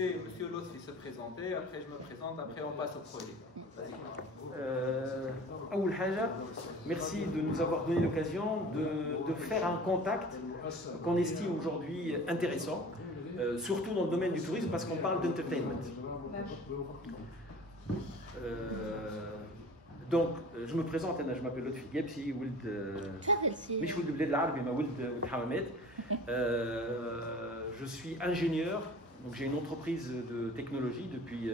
laisser M. Lotfi se présenter, après je me présente, après on passe au projet. Aoul Haja, merci de nous avoir donné l'occasion de faire un contact qu'on estime aujourd'hui intéressant, surtout dans le domaine du tourisme parce qu'on parle d'entertainment. Donc, je me présente, je m'appelle Lotfi Gebsi, je suis ingénieur, donc j'ai une entreprise de technologie depuis,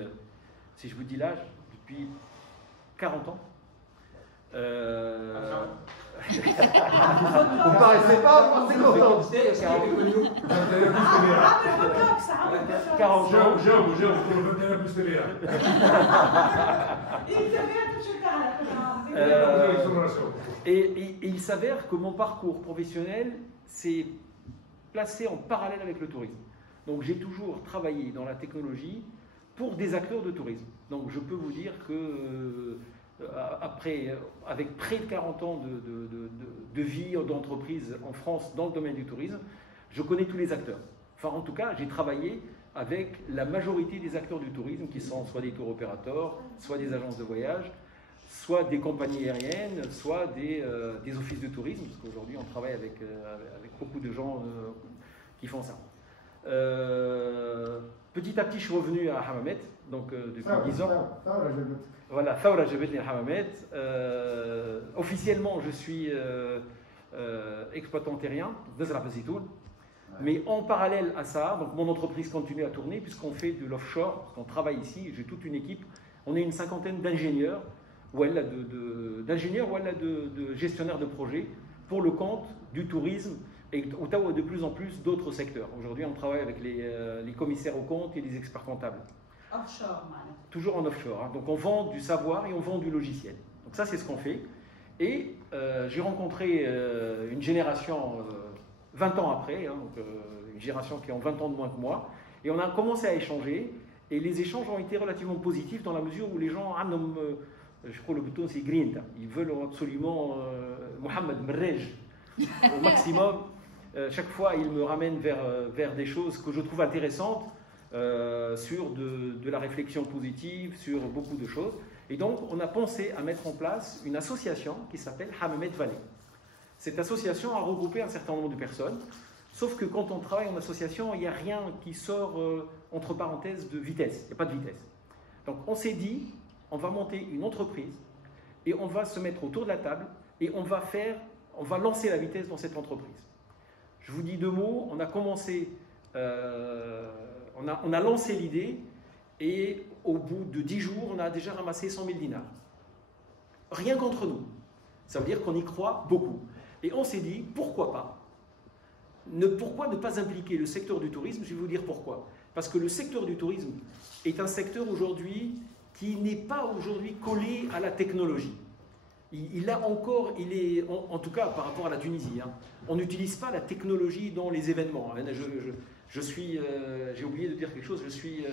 si je vous dis l'âge, depuis 40 ans. Vous ne paraissez pas, c'est content. 40 ans. Et il s'avère que mon parcours professionnel s'est placé en parallèle avec le tourisme. Donc j'ai toujours travaillé dans la technologie pour des acteurs de tourisme. Donc je peux vous dire que après, avec près de 40 ans de vie d'entreprise en France dans le domaine du tourisme, je connais tous les acteurs. Enfin en tout cas, j'ai travaillé avec la majorité des acteurs du tourisme qui sont soit des tour opérateurs, soit des agences de voyage, soit des compagnies aériennes, soit des offices de tourisme, parce qu'aujourd'hui on travaille avec beaucoup de gens qui font ça. Petit à petit, je suis revenu à Hammamet, donc depuis 10 ans. Voilà, Thawra Jabetni Hammamet. Officiellement, je suis exploitant terrien, Nazra Bazitoun. Mais en parallèle à ça, donc mon entreprise continue à tourner puisqu'on fait de l'offshore, parce qu'on travaille ici. J'ai toute une équipe. On est une cinquantaine d'ingénieurs, d'ingénieurs ou de gestionnaires de projets pour le compte du tourisme et de plus en plus d'autres secteurs. Aujourd'hui, on travaille avec les commissaires aux comptes et les experts comptables. Offshore, toujours en offshore. Hein. Donc on vend du savoir et on vend du logiciel. Donc ça, c'est ce qu'on fait. Et j'ai rencontré une génération 20 ans après, hein, donc, une génération qui a 20 ans de moins que moi. Et on a commencé à échanger. Et les échanges ont été relativement positifs dans la mesure où les gens, je crois le bouton c'est green, ils veulent absolument Mohamed Mrej au maximum. Chaque fois, ils me ramènent vers des choses que je trouve intéressantes. Sur de la réflexion positive, sur beaucoup de choses. Et donc, on a pensé à mettre en place une association qui s'appelle Hammamet Valley. Cette association a regroupé un certain nombre de personnes, sauf que quand on travaille en association, il n'y a rien qui sort, entre parenthèses, de vitesse. Il n'y a pas de vitesse. Donc, on s'est dit, on va monter une entreprise et on va se mettre autour de la table et on va lancer la vitesse dans cette entreprise. Je vous dis deux mots, on a commencé... On a lancé l'idée et au bout de 10 jours, on a déjà ramassé 100 000 dinars. Rien qu'entre nous. Ça veut dire qu'on y croit beaucoup. Et on s'est dit, pourquoi pas pourquoi ne pas impliquer le secteur du tourisme? Je vais vous dire pourquoi. Parce que le secteur du tourisme est un secteur aujourd'hui qui n'est pas aujourd'hui collé à la technologie. Il est, en tout cas par rapport à la Tunisie, hein, on n'utilise pas la technologie dans les événements. J'ai oublié de dire quelque chose, je suis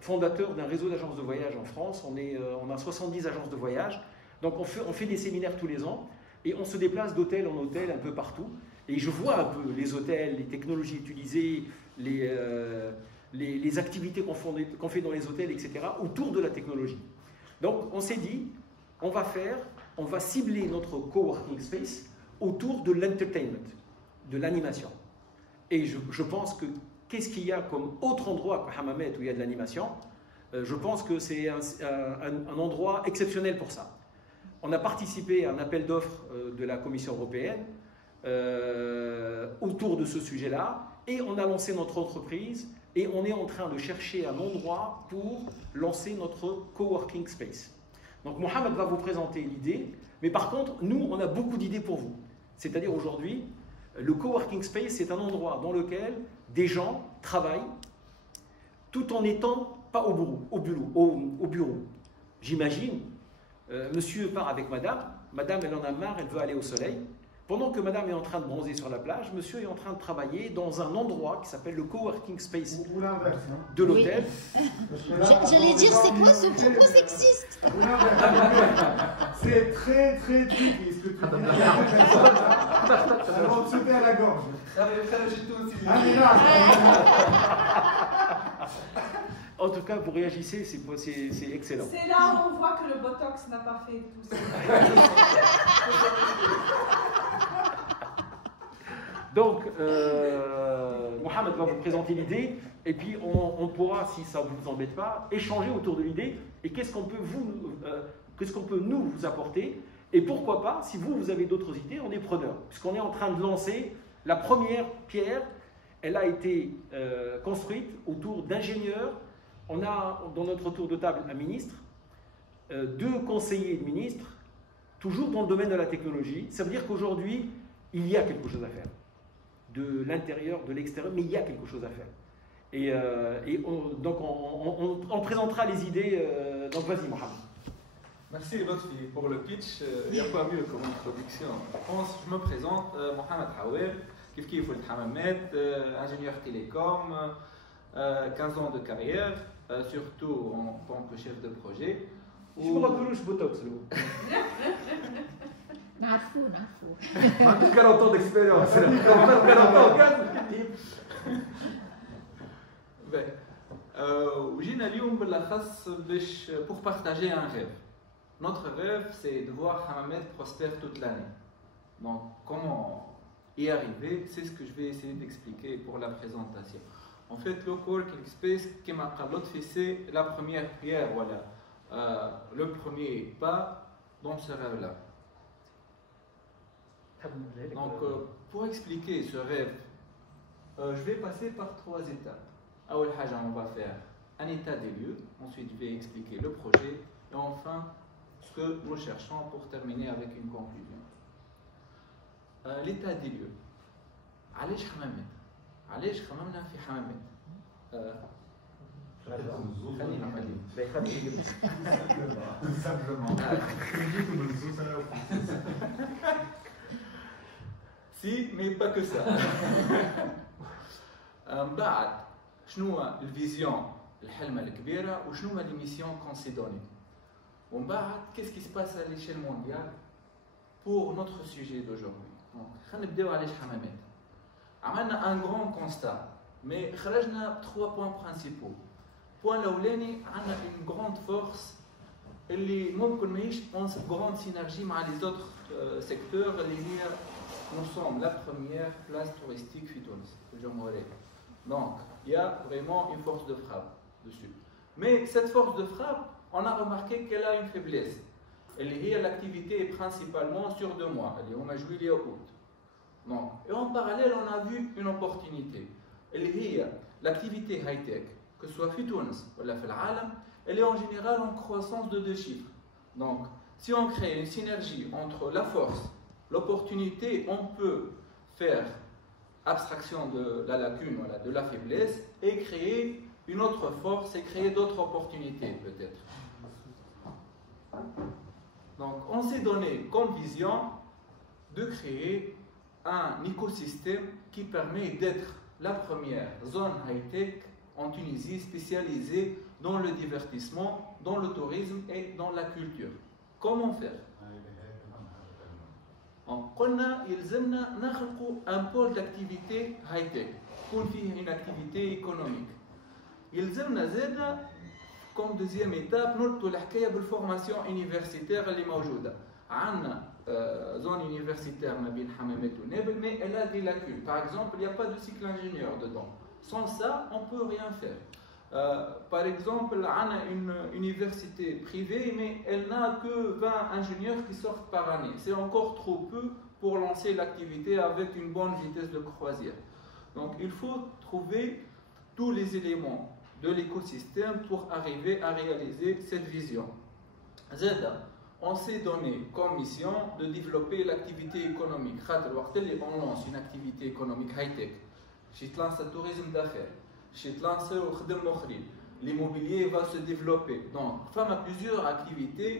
fondateur d'un réseau d'agences de voyage en France. On a 70 agences de voyage, donc on fait des séminaires tous les ans et on se déplace d'hôtel en hôtel un peu partout. Et je vois un peu les hôtels, les technologies utilisées, les activités qu'on fait dans les hôtels, etc., autour de la technologie. Donc on s'est dit, on va cibler notre coworking space autour de l'entertainment, de l'animation. Et je pense que qu'est-ce qu'il y a comme autre endroit que Hammamet où il y a de l'animation? Je pense que c'est un endroit exceptionnel pour ça. On a participé à un appel d'offres de la Commission européenne autour de ce sujet-là et on a lancé notre entreprise et on est en train de chercher un endroit pour lancer notre coworking space. Donc Mohamed va vous présenter l'idée, mais par contre, nous, on a beaucoup d'idées pour vous. C'est-à-dire aujourd'hui, le coworking space, c'est un endroit dans lequel des gens travaillent tout en n'étant pas au bureau. J'imagine, monsieur part avec madame, elle en a marre, elle veut aller au soleil. Pendant que madame est en train de bronzer sur la plage, monsieur est en train de travailler dans un endroit qui s'appelle le coworking space de l'hôtel. Oui. J'allais dire, c'est quoi ce propos sexiste? C'est très très tricky ce que tu dis. Ça va te sauter à la gorge. Ah mais là tout cas, vous réagissez, c'est excellent. C'est là où on voit que le Botox n'a pas fait tout ça. Donc, Mohamed va vous présenter l'idée, et puis on pourra, si ça ne vous embête pas, échanger autour de l'idée, et qu'est-ce qu'on peut nous vous apporter, et pourquoi pas, si vous avez d'autres idées, on est preneur, puisqu'on est en train de lancer la première pierre. Elle a été construite autour d'ingénieurs. On a dans notre tour de table un ministre, 2 conseillers de ministres, toujours dans le domaine de la technologie. Ça veut dire qu'aujourd'hui, il y a quelque chose à faire. De l'intérieur, de l'extérieur, mais il y a quelque chose à faire. Donc on présentera les idées. Donc vas-y, Mohamed. Merci Lotfi pour le pitch. Il n'y a pas mieux comme introduction. Je me présente, Mohamed Hawel, كيف الحمامات, ingénieur télécom, 15 ans de carrière, surtout en tant que chef de projet. Je me rappelle Botox. نعرفوه ما عندك 40 ans d'expérience. 40 وجينا اليوم بالاخص pour partager un rêve. Notre rêve, c'est de voir Hammamet prospère toute l'année. Donc, comment y arriver, c'est ce que je vais essayer d'expliquer pour la présentation. En fait, le Coworking Space, comme c'est la première pierre, voilà, le premier pas dans ce rêve-là. Donc, pour expliquer ce rêve, je vais passer par 3 étapes. On va faire un état des lieux, ensuite je vais expliquer le projet, et enfin, ce que nous cherchons pour terminer avec une conclusion. l'état des lieux. علاش حمامات؟ علاش خممنا في حمامات؟ خلينا Si, mais pas que ça. بعد شنو هو الفيزيون الحلمة الكبيرة وشنو هو لي ميسيون كون سي دوني. ومن بعد qu'est-ce qui se passe à l'échelle mondiale pour notre sujet d'aujourd'hui. Donc خلينا نبداو علاش حمامات. عملنا un grand constat mais خرجنا 3 points principaux. Point الاولاني عندنا une grande force اللي ممكن ماهيش en grande synergie مع les autres secteurs اللي هي nous sommes la première place touristique في تونس في الجمهورية. Donc il y a vraiment une force de frappe dessus. Mais cette force de frappe, on a remarqué qu'elle a une faiblesse. Elle est l'activité principalement sur 2 mois, on a juillet et août. Donc, et en parallèle, on a vu une opportunité. Elle est l'activité high-tech, que ce soit في تونس ou في العالم, elle est en général en croissance de 2 chiffres. Donc, si on crée une synergie entre la force, l'opportunité, on peut faire abstraction de la lacune, voilà, de la faiblesse, et créer une autre force et créer d'autres opportunités peut-être. Donc on s'est donné comme vision de créer un écosystème qui permet d'être la première zone high-tech en Tunisie spécialisée dans le divertissement, dans le tourisme et dans la culture. Comment faire? قلنا يلزمنا نخلقوا un pôle d'activité high-tech يكون فيه une activité économique. يلزمنا زادة comme deuxième étape نربطوا الحكاية بالفورماسيون universitaire اللي موجودة. عندنا zone universitaire ما بين حمامات ونابل mais elle a des lacunes. Par exemple, il n'y a pas de cycle ingénieur dedans. Sans ça, on ne peut rien faire. Par exemple, on a une université privée, mais elle n'a que 20 ingénieurs qui sortent par année. C'est encore trop peu pour lancer l'activité avec une bonne vitesse de croisière. Donc, il faut trouver tous les éléments de l'écosystème pour arriver à réaliser cette vision. Zeda, on s'est donné comme mission de développer l'activité économique. On lance une activité économique high-tech. Je lance le tourisme d'affaires. L'immobilier va se développer. Donc, il y a plusieurs activités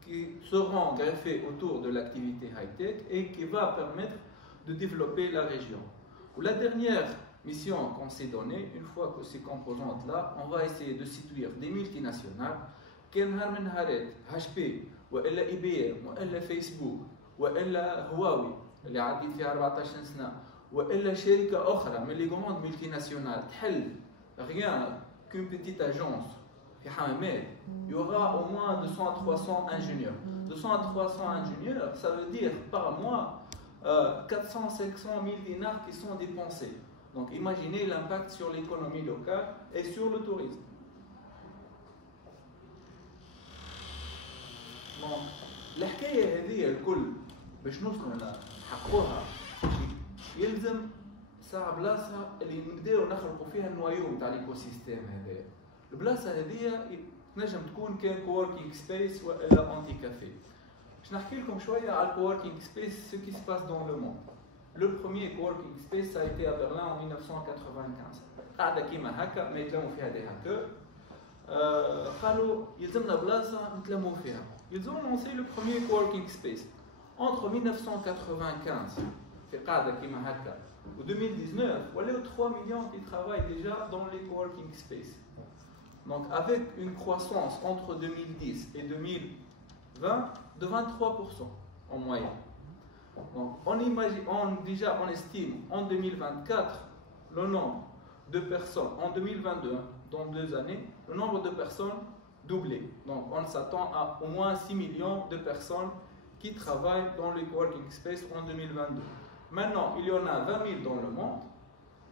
qui seront greffées autour de l'activité high-tech et qui va permettre de développer la région. La dernière mission qu'on s'est donnée, une fois que ces composantes-là, on va essayer de séduire des multinationales, HP, ou IBM, ou Facebook, ou Huawei, اللي عديت فيها 14 سنة. وإلا شركة أخرى من les grandes multinationales تحل rien qu'une petite agence il y aura au moins 200 à 300 ingénieurs. 200 à 300 ingénieurs, ça veut dire par mois 400, 500 000 dinars qui sont dépensés. Donc imaginez l'impact sur l'économie locale et sur le tourisme. Bon, الحكاية هذه الكل باش نوصلوا نحققوها يلزم ساعة بلاصة اللي نبداو نخلقوا فيها النوايو نتاع الايكو سيستيم هذايا. البلاصة هذه تنجم تكون كان كووركينغ سبيس ولا انتي كافي. باش نحكي لكم شوية على الكووركينغ سبيس ce qui se passe dans le monde. Le premier coworking space a été à Berlin en 1995. قاعدة كيما هكا ما يتلموا فيها دي هاكور. قالوا يلزمنا بلاصة نتلموا فيها. Ils ont lancé le premier coworking space entre 1995 في قاعدة كيما هكا و 2019 ولاو 3 millions qui travaillent déjà dans les coworking space. Donc avec une croissance entre 2010 et 2020 de 23% en moyenne. Donc on estime en 2024 le nombre de personnes, en 2022, dans 2 années, le nombre de personnes doublé. Donc on s'attend à au moins 6 millions de personnes qui travaillent dans les coworking space en 2022. Maintenant, il y en a 20 000 dans le monde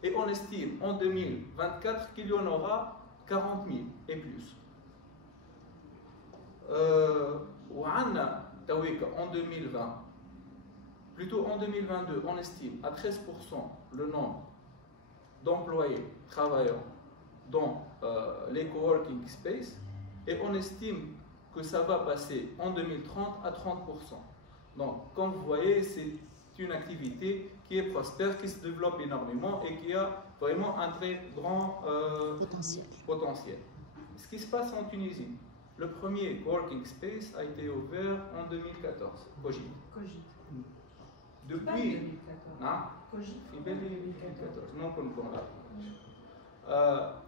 et on estime en 2024 qu'il y en aura 40 000 et plus. En 2020, plutôt en 2022, on estime à 13% le nombre d'employés travaillant dans les coworking space et on estime que ça va passer en 2030 à 30%. Donc, comme vous voyez, c'est une activité qui est prospère, qui se développe énormément et qui a vraiment un très grand potentiel. Ce qui se passe en Tunisie, le premier coworking space a été ouvert en 2014, Cogit. Depuis,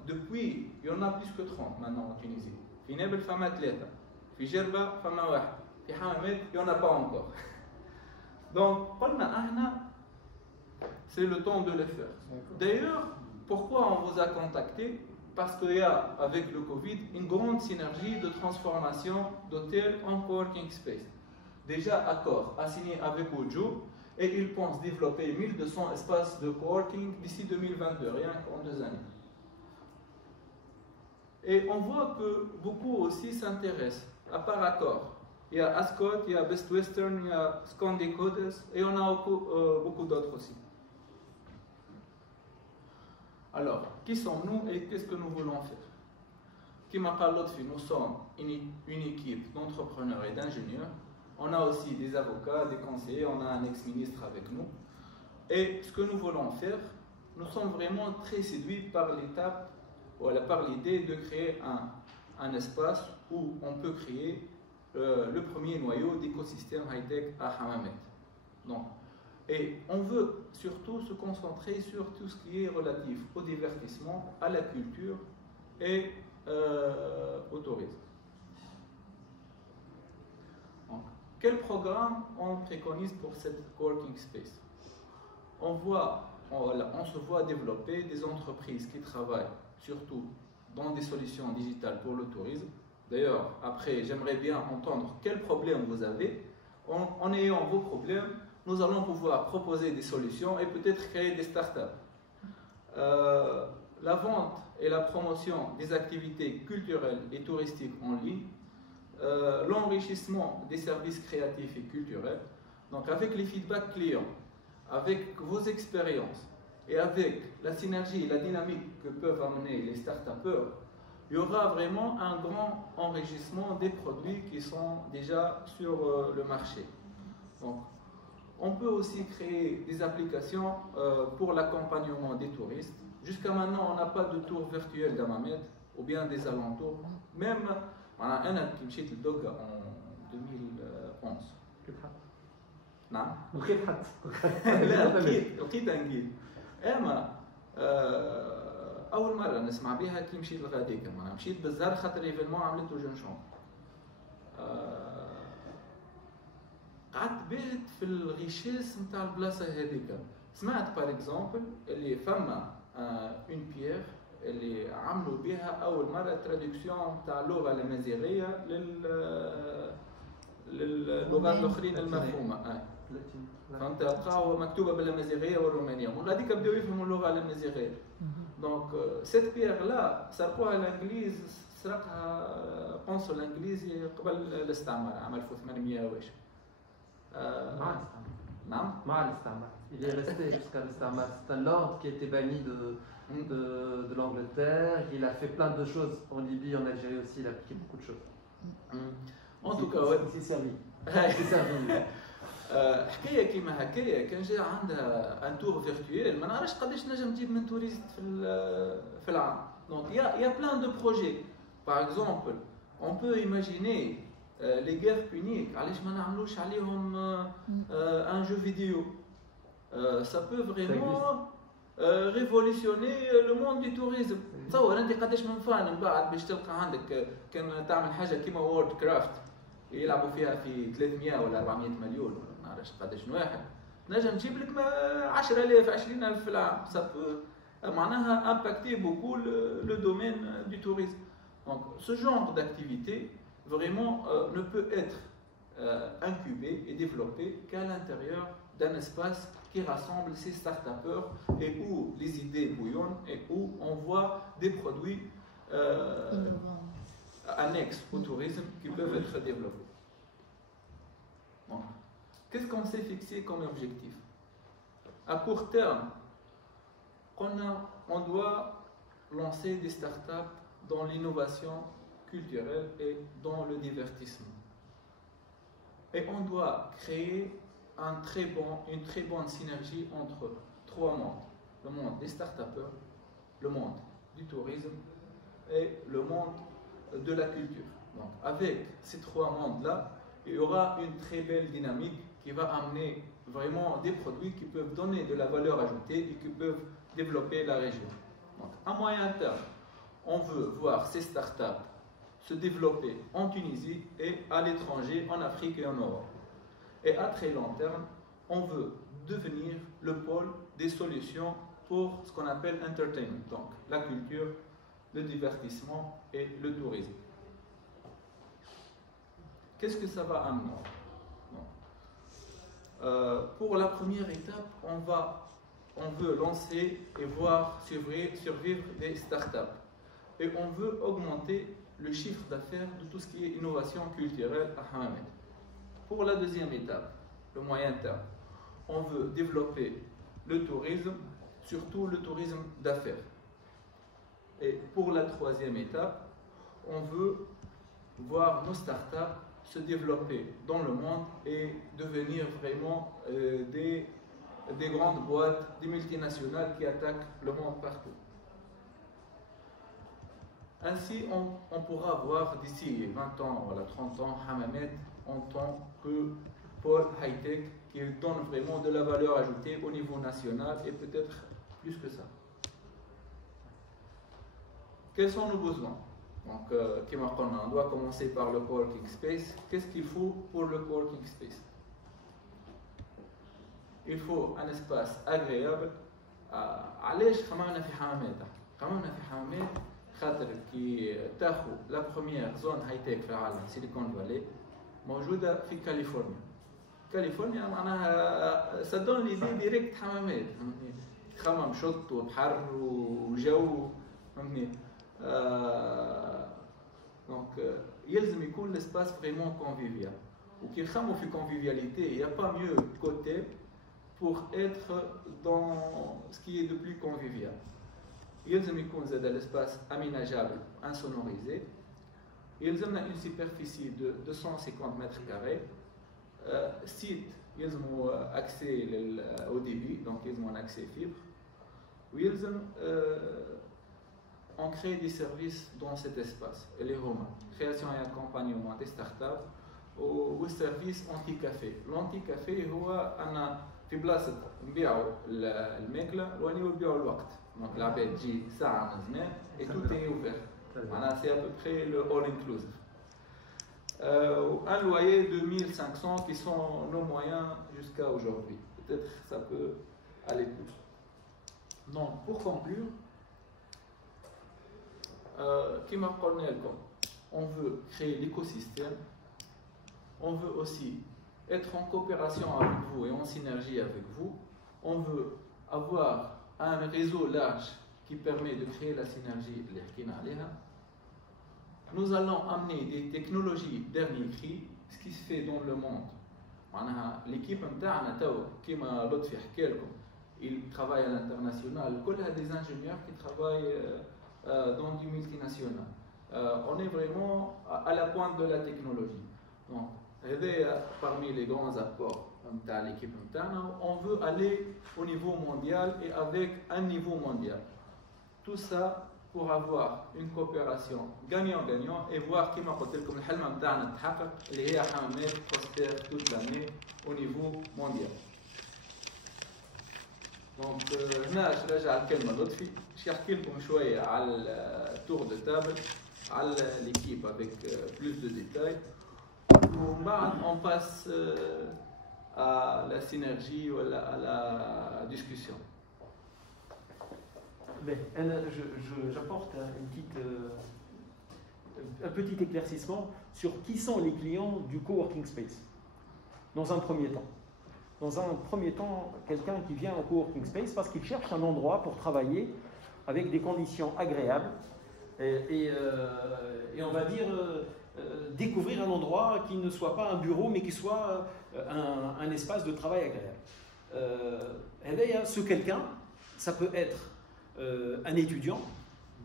depuis, il y en a plus que 30 maintenant en Tunisie. في نابل فما 3, في جربة فما 1, في حمامات il n'y en a pas encore. Donc, c'est le temps de le faire. D'ailleurs, pourquoi on vous a contacté? Parce qu'il y a, avec le Covid, une grande synergie de transformation d'hôtels en coworking space. Déjà, accord a signé avec Ojo et ils pensent développer 1200 espaces de coworking d'ici 2022, rien qu'en 2 années. Et on voit que beaucoup aussi s'intéressent, à part accord. Il y a Ascot, il y a Best Western, il y a Scandicodes et on a beaucoup d'autres aussi. Alors, qui sommes-nous et qu'est-ce que nous voulons faire? Qui m'a parlé de nous sommes une équipe d'entrepreneurs et d'ingénieurs. On a aussi des avocats, des conseillers, on a un ex-ministre avec nous. Et ce que nous voulons faire, nous sommes vraiment très séduits par l'étape, voilà, par l'idée de créer un espace où on peut créer le premier noyau d'écosystème high-tech à Hammamet. Donc, et on veut surtout se concentrer sur tout ce qui est relatif au divertissement, à la culture et au tourisme. Donc, quel programme on préconise pour cette coworking space? On se voit développer des entreprises qui travaillent surtout dans des solutions digitales pour le tourisme. D'ailleurs, après, j'aimerais bien entendre quels problèmes vous avez. En ayant vos problèmes, nous allons pouvoir proposer des solutions et peut-être créer des startups. La vente et la promotion des activités culturelles et touristiques en ligne, l'enrichissement des services créatifs et culturels. Donc, avec les feedbacks clients, avec vos expériences et avec la synergie et la dynamique que peuvent amener les start-upers, il y aura vraiment un grand enrichissement des produits qui sont déjà sur le marché. Donc, on peut aussi créer des applications pour l'accompagnement des touristes. Jusqu'à maintenant, on n'a pas de tour virtuel d'Hammamet ou bien des alentours. Même, voilà, un qui me chute le dog en 2011. نعم وكيف حد؟ لا لقيت انجيل اما اول مره نسمع بها كي مشيت لغاديك معناها مشيت بالزهر خاطر ايفينمون عملته جون شون قعدت بيت في الغشاش نتاع البلاصه هذيك سمعت بار اكزومبل اللي فما اون بيير اللي عملوا بها اول مره تراديكسيون تاع اللغه الامازيغيه للغات الاخرين المفهومه. فهمت؟ لقاو مكتوبه بالامازيغيه والرومانيه وغاديك بداو يفهموا اللغه الامازيغيه. دونك سيت بيير لا سرقوها الانجليز، سرقها قنصل الانجليزي قبل الاستعمار عام 1800 واش. مع نعم مع الاستعمار. Il est resté jusqu'à l'estamar. C'est un lord qui a été banni de l'Angleterre. Il a fait plein de choses en Libye, en Algérie aussi. Il a appliqué beaucoup de choses. En tout cas, il s'est servi. Il s'est servi. حكايه كيما هكايا كان جا عندها ان تور فيرتويال ما نعرفش قداش نجم تجيب من توريست في العام. Donc il y a plein de projets. Par exemple, on peut imaginer les guerres puniques. علاش ما نعملوش عليهم un jeu vidéo. Ça peut vraiment révolutionner le monde du tourisme. تصور انت قداش من فان من بعد باش تلقى عندك كان تعمل حاجه كيما وورد كرافت يلعبوا فيها في 300 ولا 400 مليون ولا ما نعرفش قداش واحد، نجم تجيب لك 10,000 20,000 في العام. Ça peut معناها impacter beaucoup le domaine du tourisme. Donc ce genre d'activité vraiment ne peut être incubé et développé qu'à l'intérieur d'un espace qui rassemble ces start-upers et où les idées bouillonnent et où on voit des produits annexes au tourisme qui peuvent être développés. Bon. Qu'est-ce qu'on s'est fixé comme objectif? À court terme, on doit lancer des start-up dans l'innovation culturelle et dans le divertissement. Et on doit créer une très bonne synergie entre trois mondes. Le monde des start-upers, le monde du tourisme et le monde de la culture. Donc, avec ces trois mondes-là, il y aura une très belle dynamique qui va amener vraiment des produits qui peuvent donner de la valeur ajoutée et qui peuvent développer la région. Donc, à moyen terme, on veut voir ces startups se développer en Tunisie et à l'étranger, en Afrique et en Europe. Et à très long terme, on veut devenir le pôle des solutions pour ce qu'on appelle entertainment, donc la culture, le divertissement et le tourisme. Qu'est-ce que ça va amener? Pour la première étape, on veut lancer et voir survivre des startups. Et on veut augmenter le chiffre d'affaires de tout ce qui est innovation culturelle à Hammamet. Pour la deuxième étape, le moyen terme, on veut développer le tourisme, surtout le tourisme d'affaires. Et pour la troisième étape, on veut voir nos startups se développer dans le monde et devenir vraiment des grandes boîtes, des multinationales qui attaquent le monde partout. Ainsi, on pourra voir d'ici 20 ans, voilà, 30 ans, Hammamet en tant que pôle high-tech qui donne vraiment de la valeur ajoutée au niveau national et peut-être plus que ça. Quels sont nos besoins? Donc, on doit commencer par le coworking space. Qu'est-ce qu'il faut pour le coworking space? Il faut un espace agréable. علاش خممنا في حمامات؟ خممنا في حمامات خاطر كي تاخذ لا بروميير زون هاي تك في العالم سيليكون فالي موجوده في كاليفورنيا. كاليفورنيا معناها سدون لي ديريكت حمامات، تخمم شط وبحر وجو، فهمتني؟ دونك يلزم يكون l'espace vraiment convivial. وكي نخمموا في convivialité, il n'y a pas mieux côté pour être dans ce qui est de plus convivial. يلزم يكون زاد l'espace aménageable, insonorisé. يلزمنا une superficie de 250 mètres carrés. Site يلزموا accès au débit, donc يلزموا un accès fibre. ويلزم on crée des services dans cet espace. اللي هما création et accompagnement des startups والسيرفيس انتي كافي. الانتي كافي هو أنا في بلاصة نبيعوا الماكلة وانيو نبيعوا الوقت. دونك العباد تجي ساعة من زمان et tout est ouvert. معناها c'est à peu près le all inclusive. Un loyer de 1500 qui sont nos moyens jusqu'à aujourd'hui. Peut-être ça peut aller plus. Donc pour conclure, Comme on veut créer l'écosystème, on veut aussi être en coopération avec vous et en synergie avec vous. On veut avoir un réseau large qui permet de créer la synergie. Nous allons amener des technologies dernier cri, ce qui se fait dans le monde. L'équipe comme Lotfi il travaille à l'international. Il y a des ingénieurs qui travaillent dans du multinational. On est vraiment à la pointe de la technologie. Donc, parmi les grands apports de l'équipe, on veut aller au niveau mondial et avec un niveau mondial. Tout ça pour avoir une coopération gagnant-gagnant et voir qui m'a dit comme le حلم نتاعنا تحقق اللي هي حمامات prospère toute l'année au niveau mondial. Donc هنا راجع الكلمة لطفي باش يحكي لكم شوية على التور دو تابل على l'équipe avec plus de détails. ومن بعد on passe à la synergie ou à la discussion. J'apporte un petit éclaircissement sur qui sont les clients du coworking space. Dans un premier temps. Dans un premier temps, quelqu'un qui vient au coworking space parce qu'il cherche un endroit pour travailler avec des conditions agréables et on va dire découvrir un endroit qui ne soit pas un bureau mais qui soit un espace de travail agréable. Ce quelqu'un, ça peut être un étudiant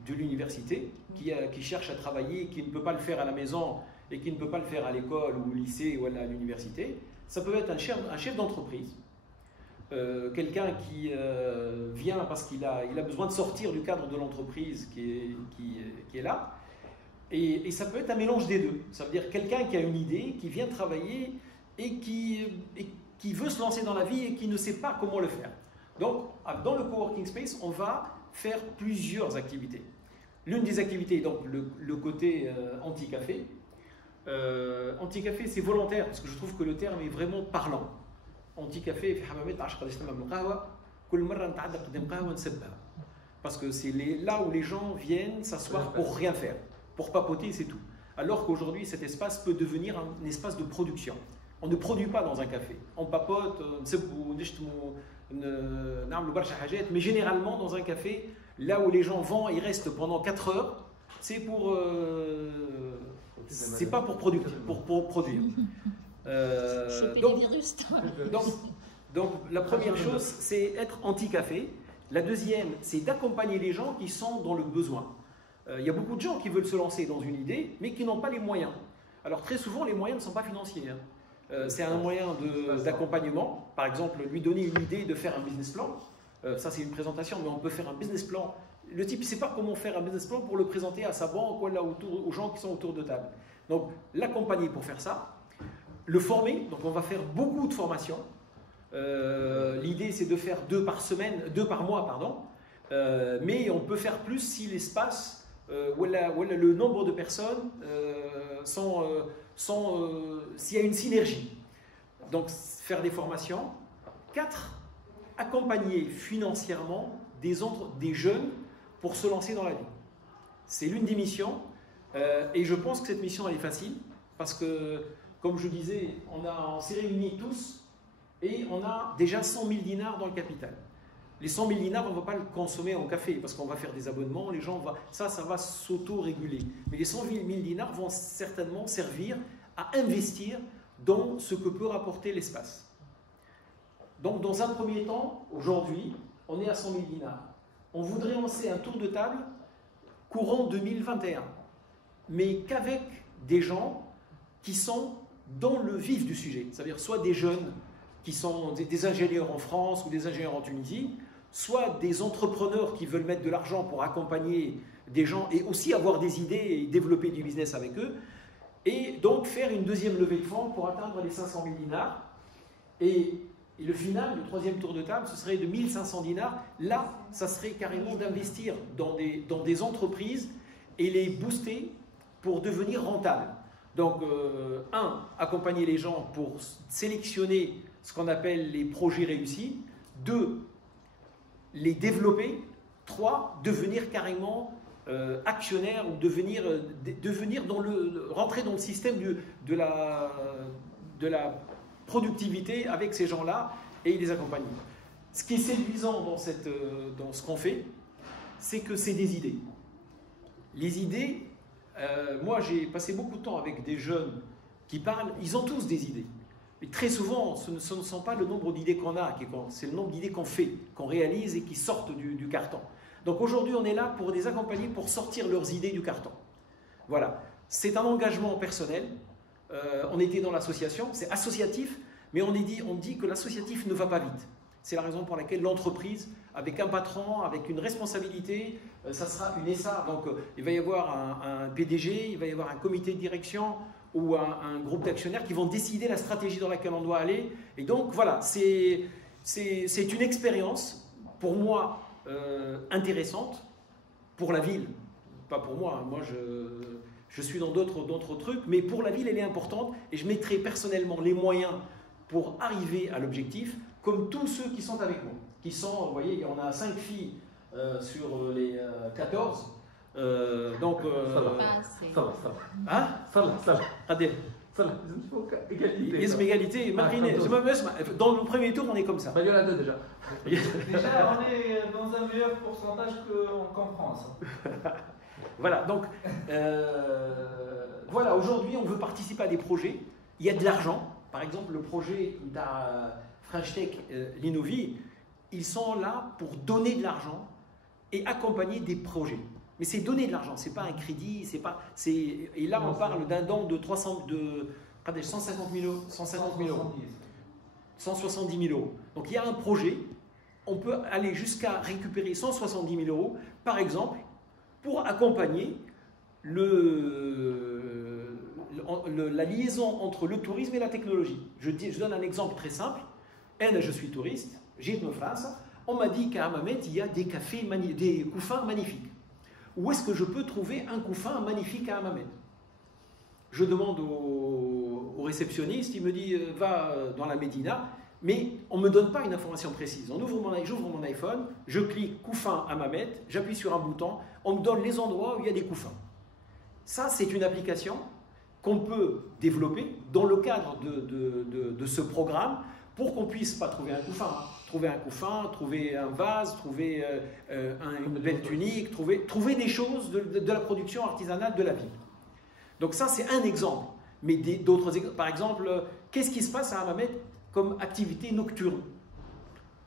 de l'université qui cherche à travailler et qui ne peut pas le faire à la maison et qui ne peut pas le faire à l'école ou au lycée ou à l'université. Ça peut être un chef d'entreprise, quelqu'un qui vient parce qu'il a besoin de sortir du cadre de l'entreprise qui est là. Et ça peut être un mélange des deux. Ça veut dire quelqu'un qui a une idée, qui vient travailler et qui veut se lancer dans la vie et qui ne sait pas comment le faire. Donc, dans le coworking space, on va faire plusieurs activités. L'une des activités est donc le côté anti-café. Anti-café, c'est volontaire parce que je trouve que le terme est vraiment parlant. Anti-café, parce que c'est là où les gens viennent s'asseoir pour rien faire, pour papoter, c'est tout. Alors qu'aujourd'hui, cet espace peut devenir un espace de production. On ne produit pas dans un café. On papote, mais généralement dans un café, là où les gens vont et restent pendant 4 heures, c'est pour c'est pas pour produire. Donc la première chose, c'est être anti-café. La deuxième, c'est d'accompagner les gens qui sont dans le besoin. Il y a beaucoup de gens qui veulent se lancer dans une idée, mais qui n'ont pas les moyens. Alors très souvent, les moyens ne sont pas financiers. C'est un moyen d'accompagnement. Par exemple, lui donner une idée de faire un business plan. Ça, c'est une présentation, mais on peut faire un business plan. Le type ne sait pas comment faire un business plan pour le présenter à sa banque ou aux gens qui sont autour de table. Donc, l'accompagner pour faire ça. Le former. Donc, on va faire beaucoup de formations. L'idée, c'est de faire 2 par mois, pardon. Mais on peut faire plus si l'espace ou le nombre de personnes s'il y a une synergie. Donc, faire des formations. 4, accompagner financièrement des jeunes pour se lancer dans la vie. C'est l'une des missions et je pense que cette mission elle est facile parce que, comme je disais, on s'est réunis tous et on a déjà 100 000 dinars dans le capital. Les 100 000 dinars, on ne va pas le consommer en café parce qu'on va faire des abonnements, les gens ça va s'auto-réguler. Mais les 100 000 dinars vont certainement servir à investir dans ce que peut rapporter l'espace. Donc, dans un premier temps, aujourd'hui, on est à 100 000 dinars. On voudrait lancer un tour de table courant 2021, mais qu'avec des gens qui sont dans le vif du sujet. C'est-à-dire soit des jeunes qui sont des ingénieurs en France ou des ingénieurs en Tunisie, soit des entrepreneurs qui veulent mettre de l'argent pour accompagner des gens et aussi avoir des idées et développer du business avec eux. Et donc faire une deuxième levée de fonds pour atteindre les 500 000 dinars. Et le final, le troisième tour de table, ce serait de 1500 dinars. Là, ça serait carrément d'investir dans des entreprises et les booster pour devenir rentables. Donc, accompagner les gens pour sélectionner ce qu'on appelle les projets réussis. 2, les développer. 3, devenir carrément actionnaire ou rentrer dans le système de la productivité avec ces gens-là et les accompagner. Ce qui est séduisant dans ce qu'on fait, c'est que c'est des idées. Les idées, moi j'ai passé beaucoup de temps avec des jeunes qui parlent, ils ont tous des idées. Mais très souvent, ce ne sont pas le nombre d'idées qu'on a, c'est le nombre d'idées qu'on fait, qu'on réalise et qui sortent du carton. Donc aujourd'hui, on est là pour les accompagner, pour sortir leurs idées du carton. Voilà. C'est un engagement personnel. On était dans l'association, c'est associatif, mais on dit que l'associatif ne va pas vite. C'est la raison pour laquelle l'entreprise, avec un patron, avec une responsabilité, ça sera une SA. Donc il va y avoir un PDG, il va y avoir un comité de direction ou un groupe d'actionnaires qui vont décider la stratégie dans laquelle on doit aller. Et donc voilà, c'est une expérience, pour moi, intéressante, pour la ville. Pas pour moi, moi je suis dans d'autres trucs, mais pour la ville, elle est importante et je mettrai personnellement les moyens pour arriver à l'objectif, comme tous ceux qui sont avec moi. Qui sont, vous voyez, on a 5 filles sur les 14. Donc. Ça va. Hein? Ça va. Regardez. Égalité. Égalité. Dans le premier tour, on est comme ça. Il y en a 2 déjà. Déjà, on est dans un meilleur pourcentage qu'en France. Voilà, donc, voilà, aujourd'hui, on veut participer à des projets. Il y a de l'argent. Par exemple, le projet de French Tech Linovi, ils sont là pour donner de l'argent et accompagner des projets. Mais c'est donner de l'argent, c'est pas un crédit, et là on parle d'un don de 150 000 euros, 170 000 euros. Donc il y a un projet, on peut aller jusqu'à récupérer 170 000 euros, par exemple, pour accompagner la liaison entre le tourisme et la technologie. Je donne un exemple très simple. Je suis touriste, j'ai de France, on m'a dit qu'à Hammamet, il y a des cafés, des couffins magnifiques. Où est-ce que je peux trouver un couffin magnifique à Hammamet? Je demande au réceptionniste, il me dit va dans la Médina, mais on ne me donne pas une information précise. J'ouvre mon iPhone, je clique couffin Hammamet, j'appuie sur un bouton, on me donne les endroits où il y a des couffins. Ça, c'est une application qu'on peut développer dans le cadre de ce programme pour qu'on puisse pas trouver un couffin, trouver un vase, trouver une belle tunique, trouver des choses de la production artisanale de la ville. Donc ça, c'est un exemple. Mais d'autres exemples, par exemple, qu'est-ce qui se passe à Hammamet comme activité nocturne?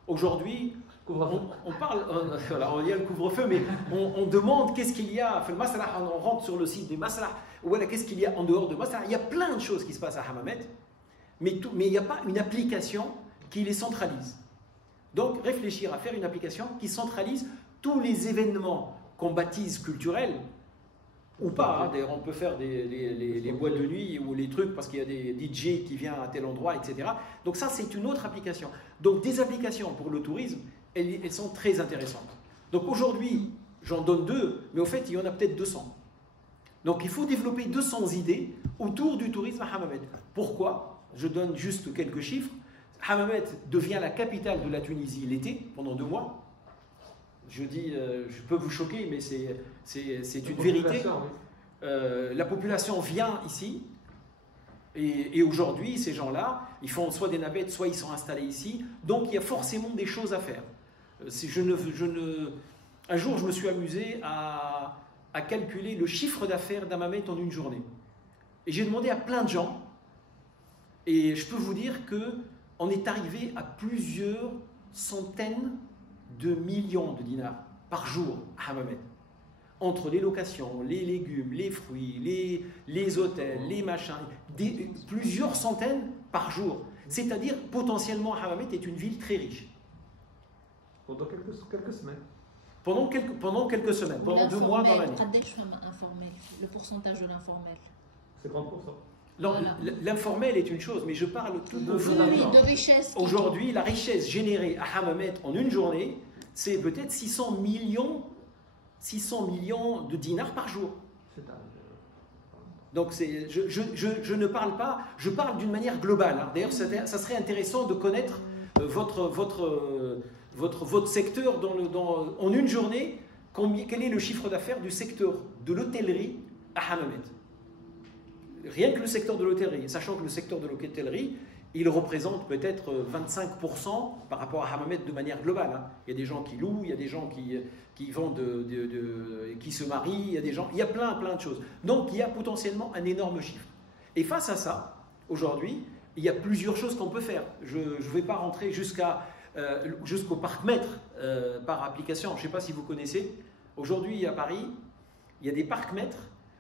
Aujourd'hui, on parle, voilà, il y a le couvre-feu, mais on demande qu'est-ce qu'il y a, on rentre sur le site des Maslah, voilà, qu'est-ce qu'il y a en dehors de Maslah. Il y a plein de choses qui se passent à Hammamet, mais il n'y a pas une application qui les centralise. Donc réfléchir à faire une application qui centralise tous les événements qu'on baptise culturels, ou pas, hein. D'ailleurs on peut faire les boîtes de nuit ou les trucs parce qu'il y a des DJ qui viennent à tel endroit, etc. Donc ça c'est une autre application. Donc des applications pour le tourisme, elles sont très intéressantes. Donc aujourd'hui j'en donne 2, mais au fait il y en a peut-être 200. Donc il faut développer 200 idées autour du tourisme à Hammamet. Pourquoi? Je donne juste quelques chiffres. Hammamet devient la capitale de la Tunisie l'été, pendant 2 mois. Je dis, je peux vous choquer, mais c'est une vérité. La population vient ici, et aujourd'hui, ces gens-là, ils font soit des navettes, soit ils sont installés ici. Donc il y a forcément des choses à faire. Un jour, je me suis amusé à calculer le chiffre d'affaires d'Hammamet en une journée. Et j'ai demandé à plein de gens, et je peux vous dire qu'on est arrivé à plusieurs centaines de millions de dinars par jour à Hammamet. Entre les locations, les légumes, les fruits, les hôtels, les machins, plusieurs centaines par jour. C'est-à-dire, potentiellement, Hammamet est une ville très riche. Pendant quelques semaines. Pendant quelques semaines, pendant 2 mois dans l'année. Le pourcentage de l'informel. C'est 30%. Voilà. L'informel est une chose, mais je parle tout de de richesse. Aujourd'hui, la richesse générée à Hammamet en une journée, c'est peut-être 600 millions de dinars par jour. Donc je ne parle pas, je parle d'une manière globale. Hein. D'ailleurs, ça serait intéressant de connaître votre secteur en une journée. quel est le chiffre d'affaires du secteur de l'hôtellerie à Hammamet. Rien que le secteur de l'hôtellerie, sachant que le secteur de l'hôtellerie, il représente peut-être 25% par rapport à Hammamet de manière globale. Hein. Il y a des gens qui louent, il y a des gens qui vendent, qui se marient, il y a plein de choses. Donc il y a potentiellement un énorme chiffre. Et face à ça, aujourd'hui, il y a plusieurs choses qu'on peut faire. Je ne vais pas rentrer jusqu'au parc-mètre par application. Je ne sais pas si vous connaissez. Aujourd'hui, à Paris, il y a des parcs-mètres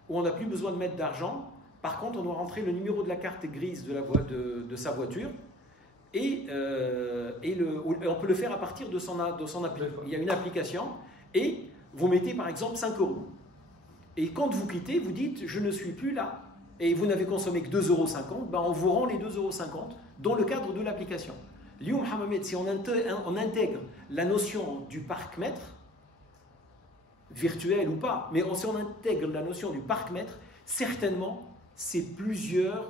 où on n'a plus besoin de mettre d'argent. Par contre, on doit rentrer le numéro de la carte grise de sa voiture et on peut le faire à partir de son appli. Il y a une application et vous mettez par exemple 5 €. Et quand vous quittez, vous dites « je ne suis plus là » et vous n'avez consommé que 2,50 €, ben on vous rend les 2,50 € dans le cadre de l'application. Lyoum Hammamet, si on intègre la notion du parc-mètre, virtuel ou pas, mais si on intègre la notion du parc-mètre, certainement, c'est plusieurs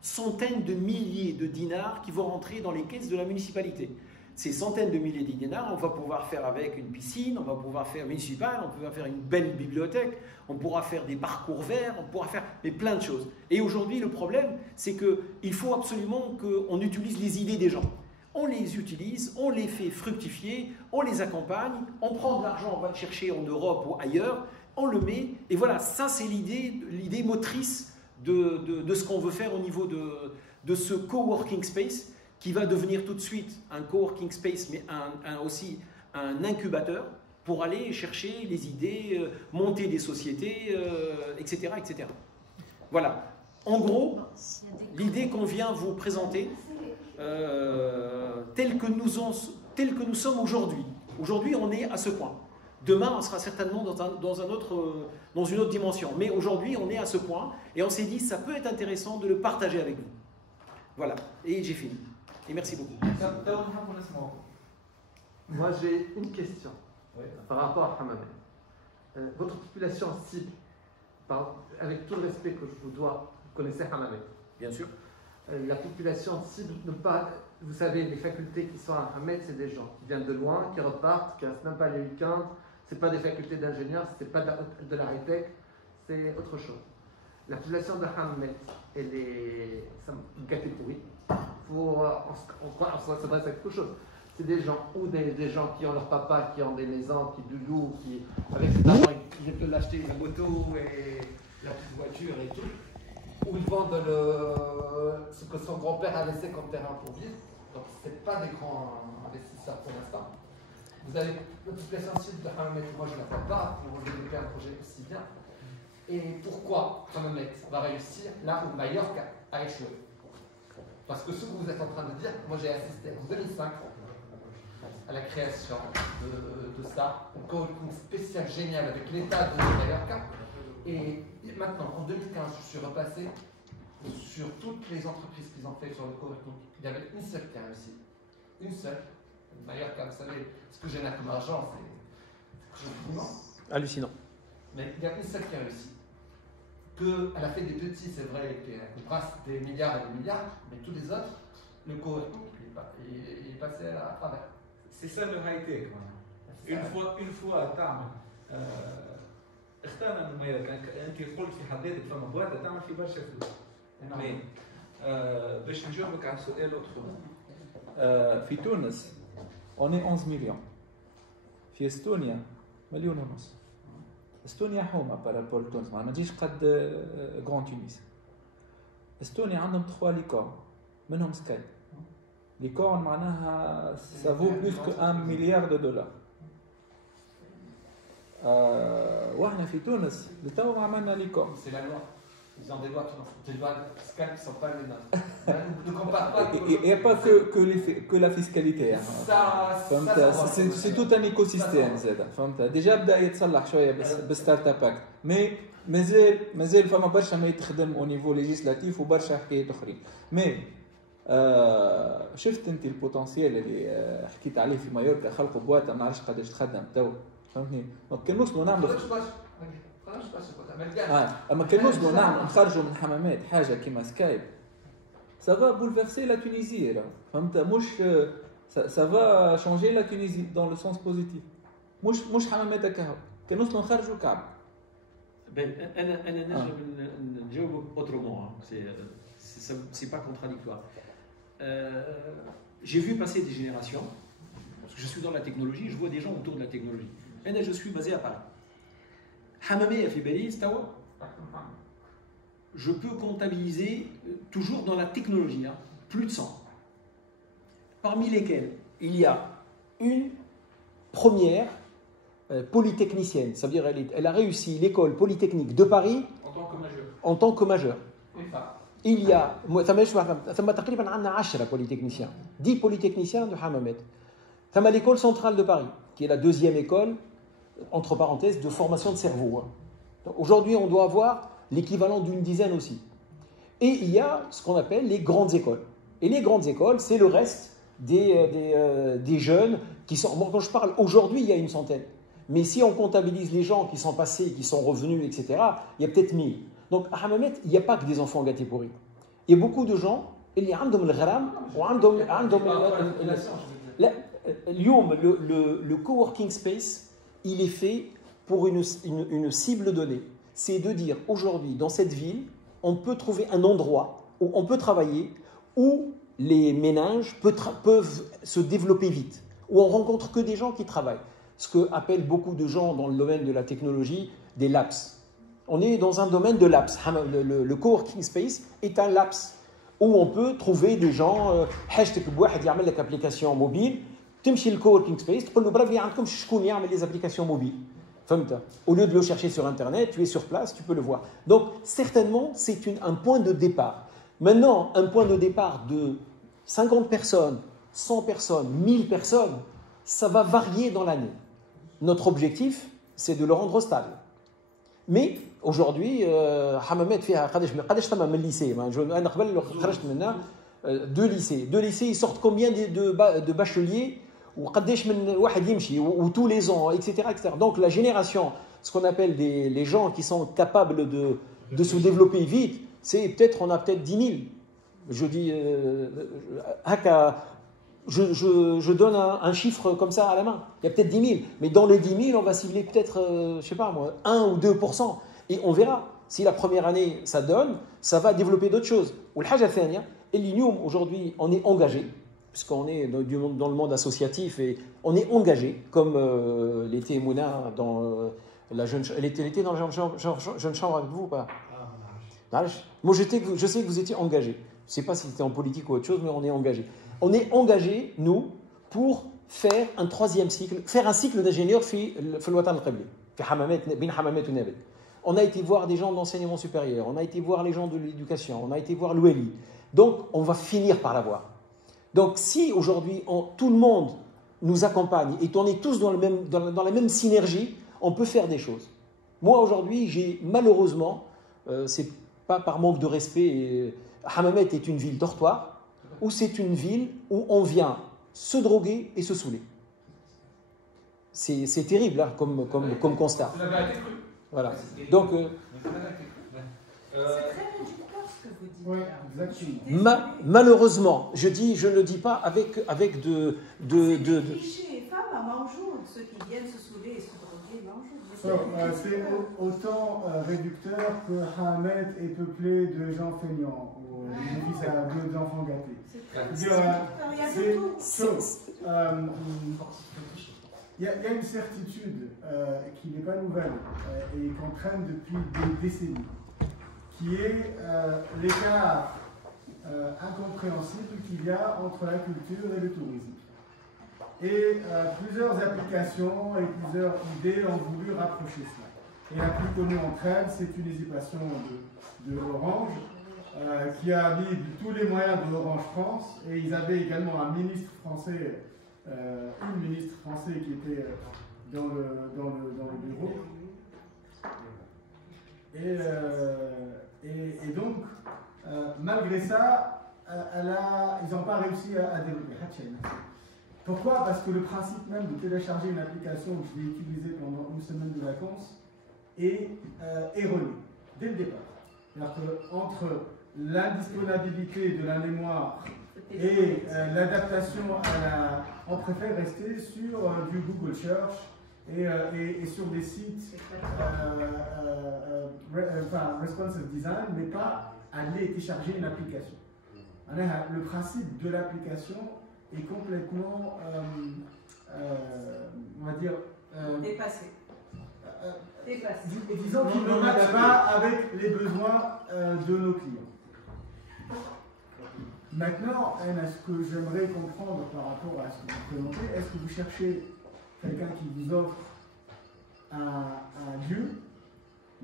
centaines de milliers de dinars qui vont rentrer dans les caisses de la municipalité. Ces centaines de milliers de dinars, on va pouvoir faire avec une piscine, on va pouvoir faire municipal, on peut faire une belle bibliothèque, on pourra faire des parcours verts, on pourra faire plein de choses. Et aujourd'hui, le problème, c'est qu'il faut absolument qu'on utilise les idées des gens. On les utilise, on les fait fructifier, on les accompagne, on prend de l'argent, on va le chercher en Europe ou ailleurs, on le met, et voilà, ça c'est l'idée motrice de ce qu'on veut faire au niveau de ce coworking space qui va devenir tout de suite un coworking space, mais aussi un incubateur pour aller chercher les idées, monter des sociétés, etc., etc. Voilà. En gros, l'idée qu'on vient vous présenter, telle que nous sommes aujourd'hui. Aujourd'hui, on est à ce point. Demain, on sera certainement dans une autre dimension. Mais aujourd'hui, on est à ce point et on s'est dit ça peut être intéressant de le partager avec vous. Voilà. Et j'ai fini. Et merci beaucoup. Moi, j'ai une question par rapport à Hammamet. Votre population cible, avec tout le respect que je vous dois, vous connaissez Hammamet. Bien sûr. La population cible, vous savez, les facultés qui sont à Hammamet, c'est des gens qui viennent de loin, qui repartent, qui ne restent même pas les week-ends. Ce n'est pas des facultés d'ingénieurs, ce n'est pas de la high-tech, c'est autre chose. La population de Hammamet, elle est une catégorie. On s'adresse à quelque chose. C'est des gens, ou des gens qui ont leur papa, qui ont des maisons, qui louent, qui, avec cet argent, ils peuvent l'acheter la moto et la petite voiture et tout. Ou ils vendent ce que son grand-père a laissé comme terrain pour vivre. Donc ce n'est pas des grands investisseurs pour l'instant. Vous avez la population cible de Hammamet, moi je ne la vois pas pour développer un projet aussi bien. Et pourquoi Hammamet va réussir là où Mallorca a échoué? Parce que ce que vous êtes en train de dire, moi j'ai assisté en 2005 à la création de ça, un coworking spécial génial avec l'État de Mallorca. Et maintenant, en 2015, je suis repassé sur toutes les entreprises qu'ils ont fait sur le coworking. Il y avait une seule qui a réussi. Une seule. Mallorca, vous savez, ce que j'ai là comme argent, c'est quelque chose d'immense. Hallucinant. Mais il y a une seule qui a réussi. Elle a fait des petits, c'est vrai, qui brassent des milliards et des milliards, mais tous les autres, le coworking, il est passé à travers. C'est ça le high-tech. Une fois تعمل اختار المميزات انت قلت في حد ذاتك فما بوابه تعمل في برشا فلوس. يعني باش نجاوبك على سؤال اخر. في تونس on est 11 millions. في استونيا 1.5 مليون. استونيا حومه بارابول تونس ما تجيش قد غران تونس. استونيا عندهم 3 ليكورن منهم سكاي. ليكورن معناها ça vaut plus que 1 milliard de dollars. واحنا في تونس لتو ما عملنا ليكورن. C'est la loi. Ils ont des lois fiscales qui ne sont pas les nôtres. Ne compare pas. Il n'y a pas que la fiscalité. C'est tout un écosystème. Déjà, بدأ يتصلح شوية بالستارت اب اكت. Mais مازال فما برشا ما يتخدم au niveau législatif وبرشا حكايات أخرين. Mais شفت أنت البوتنسيال اللي حكيت عليه في مايوركا خلقوا بواتا ما نعرفش قداش تخدم تو. فهمتني؟ كان نوصلوا نعملوا اما كان نوصلوا نخرجوا من حمامات حاجه كيما سكايب سافا بولفيرسي لا تونيزي فهمت مش سافا شونجي لا تونيزي دون لو سونس بوزيتيف مش حمامات هكا كنوصلوا نخرجوا الكعب. أنا نجاوبك autrement. C'est pas contradictoire. J'ai vu passer des générations, parce que je suis dans la technologie, je vois des gens autour de la technologie. Et je suis basé à Paris. Hamamé a fait Belize, Tawa. Je peux comptabiliser, toujours dans la technologie, hein, plus de 100. Parmi lesquels il y a une première polytechnicienne, ça veut dire elle a réussi l'école polytechnique de Paris en tant que majeure. Il y a, تقريبا عندنا 10 polytechniciens, 10 polytechniciens de Hammamet. Il y a l'école centrale de Paris, qui est la deuxième école, entre parenthèses, de formation de cerveau. Aujourd'hui, on doit avoir l'équivalent d'une dizaine aussi. Et il y a ce qu'on appelle les grandes écoles. Et les grandes écoles, c'est le reste des jeunes qui sont... Bon, quand je parle aujourd'hui, il y a une centaine. Mais si on comptabilise les gens qui sont passés, qui sont revenus, etc., il y a peut-être 1000. Donc à Hammamet, il n'y a pas que des enfants gâtés pourris. Il y a beaucoup de gens, اللي عندهم الغرام وعندهم le coworking space, il est fait pour une cible donnée. C'est de dire, aujourd'hui, dans cette ville, on peut trouver un endroit où on peut travailler, où les ménages peuvent se développer vite, où on rencontre que des gens qui travaillent. Ce que appellent beaucoup de gens dans le domaine de la technologie des labs. On est dans un domaine de labs. Le coworking space est un labs où on peut trouver des gens. حاجتك بواحد يعمل لك application mobile. تمشي le coworking space تقول له برافي عندكم شكون يعمل les applications mobiles. فهمت؟ Au lieu de le chercher sur internet, tu es sur place, tu peux le voir. Donc certainement c'est un point de départ. Maintenant, un point de départ de 50 personnes, 100 personnes, 1000 personnes, ça va varier dans l'année. Notre objectif, c'est de le rendre stable. Mais aujourd'hui, Hammamet fait قداش تم من lycée. أنا قبل خرجت منها deux lycées, ils sortent combien de bacheliers وقداش من واحد يمشي ou tous les ans, etc., etc. Donc la génération, ce qu'on appelle les gens qui sont capables de se développer vite, c'est peut-être, on a peut-être 10 000. Je dis, je donne un chiffre comme ça à la main. Il y a peut-être 10 000, mais dans les 10 000, on va cibler peut-être, je sais pas moi, 1 ou 2%. Et on verra. Si la première année, ça donne, ça va développer d'autres choses. Ou le Haja Thania, et l'Inium, aujourd'hui, on est engagé, puisqu'on est dans le monde associatif, et on est engagé, comme l'était Mouna dans la jeune chambre. Elle était dans la jeune chambre avec vous ou pas? Moi, je sais que vous étiez engagé. Je ne sais pas si c'était en politique ou autre chose, mais on est engagé. On est engagé, nous, pour faire un troisième cycle, faire un cycle d'ingénieur في الوطن القبلي, في حمامات بين حمامات ونابل. On a été voir des gens d'enseignement supérieur, on a été voir les gens de l'éducation, on a été voir l'UELI. Donc, on va finir par l'avoir. Donc, si aujourd'hui, tout le monde nous accompagne et qu'on est tous dans la même synergie, on peut faire des choses. Moi, aujourd'hui, j'ai malheureusement, c'est pas par manque de respect, Hammamet est une ville dortoir, ou c'est une ville où on vient se droguer et se saouler. C'est terrible hein, comme constat. Voilà. Donc, c'est très réducteur ce que vous dites. Ouais, exactement. Malheureusement, je ne le dis pas avec de clichés, femmes à Manjoud, ceux qui viennent se saouler et se droguer, Manjoud. C'est autant réducteur que Hammamet est peuplé de gens feignants, ou de fils à deux enfants gâtés. Il y a une certitude qui n'est pas nouvelle et qu'on traîne depuis des décennies, qui est l'écart incompréhensible qu'il y a entre la culture et le tourisme. Et plusieurs applications et plusieurs idées ont voulu rapprocher cela. Et la plus connue entre elles, c'est une usurpation de Orange, qui a mis tous les moyens de Orange France, et ils avaient également un ministre français, une ministre français qui était dans le bureau. Et donc, malgré ça, ils n'ont pas réussi à développer. Pourquoi? Parce que le principe même de télécharger une application que je l'ai utilisée pendant une semaine de vacances est erroné, dès le départ. C'est-à-dire qu'entre l'indisponibilité de la mémoire et l'adaptation on préfère rester sur du Google Search et sur des sites responsive design, mais pas aller télécharger une application. Le principe de l'application est complètement, on va dire, dépassé. Disons qu'il ne matche pas avec les besoins de nos clients. Maintenant, ce que j'aimerais comprendre par rapport à ce que vous présentez, est-ce que vous cherchez quelqu'un qui vous offre un lieu?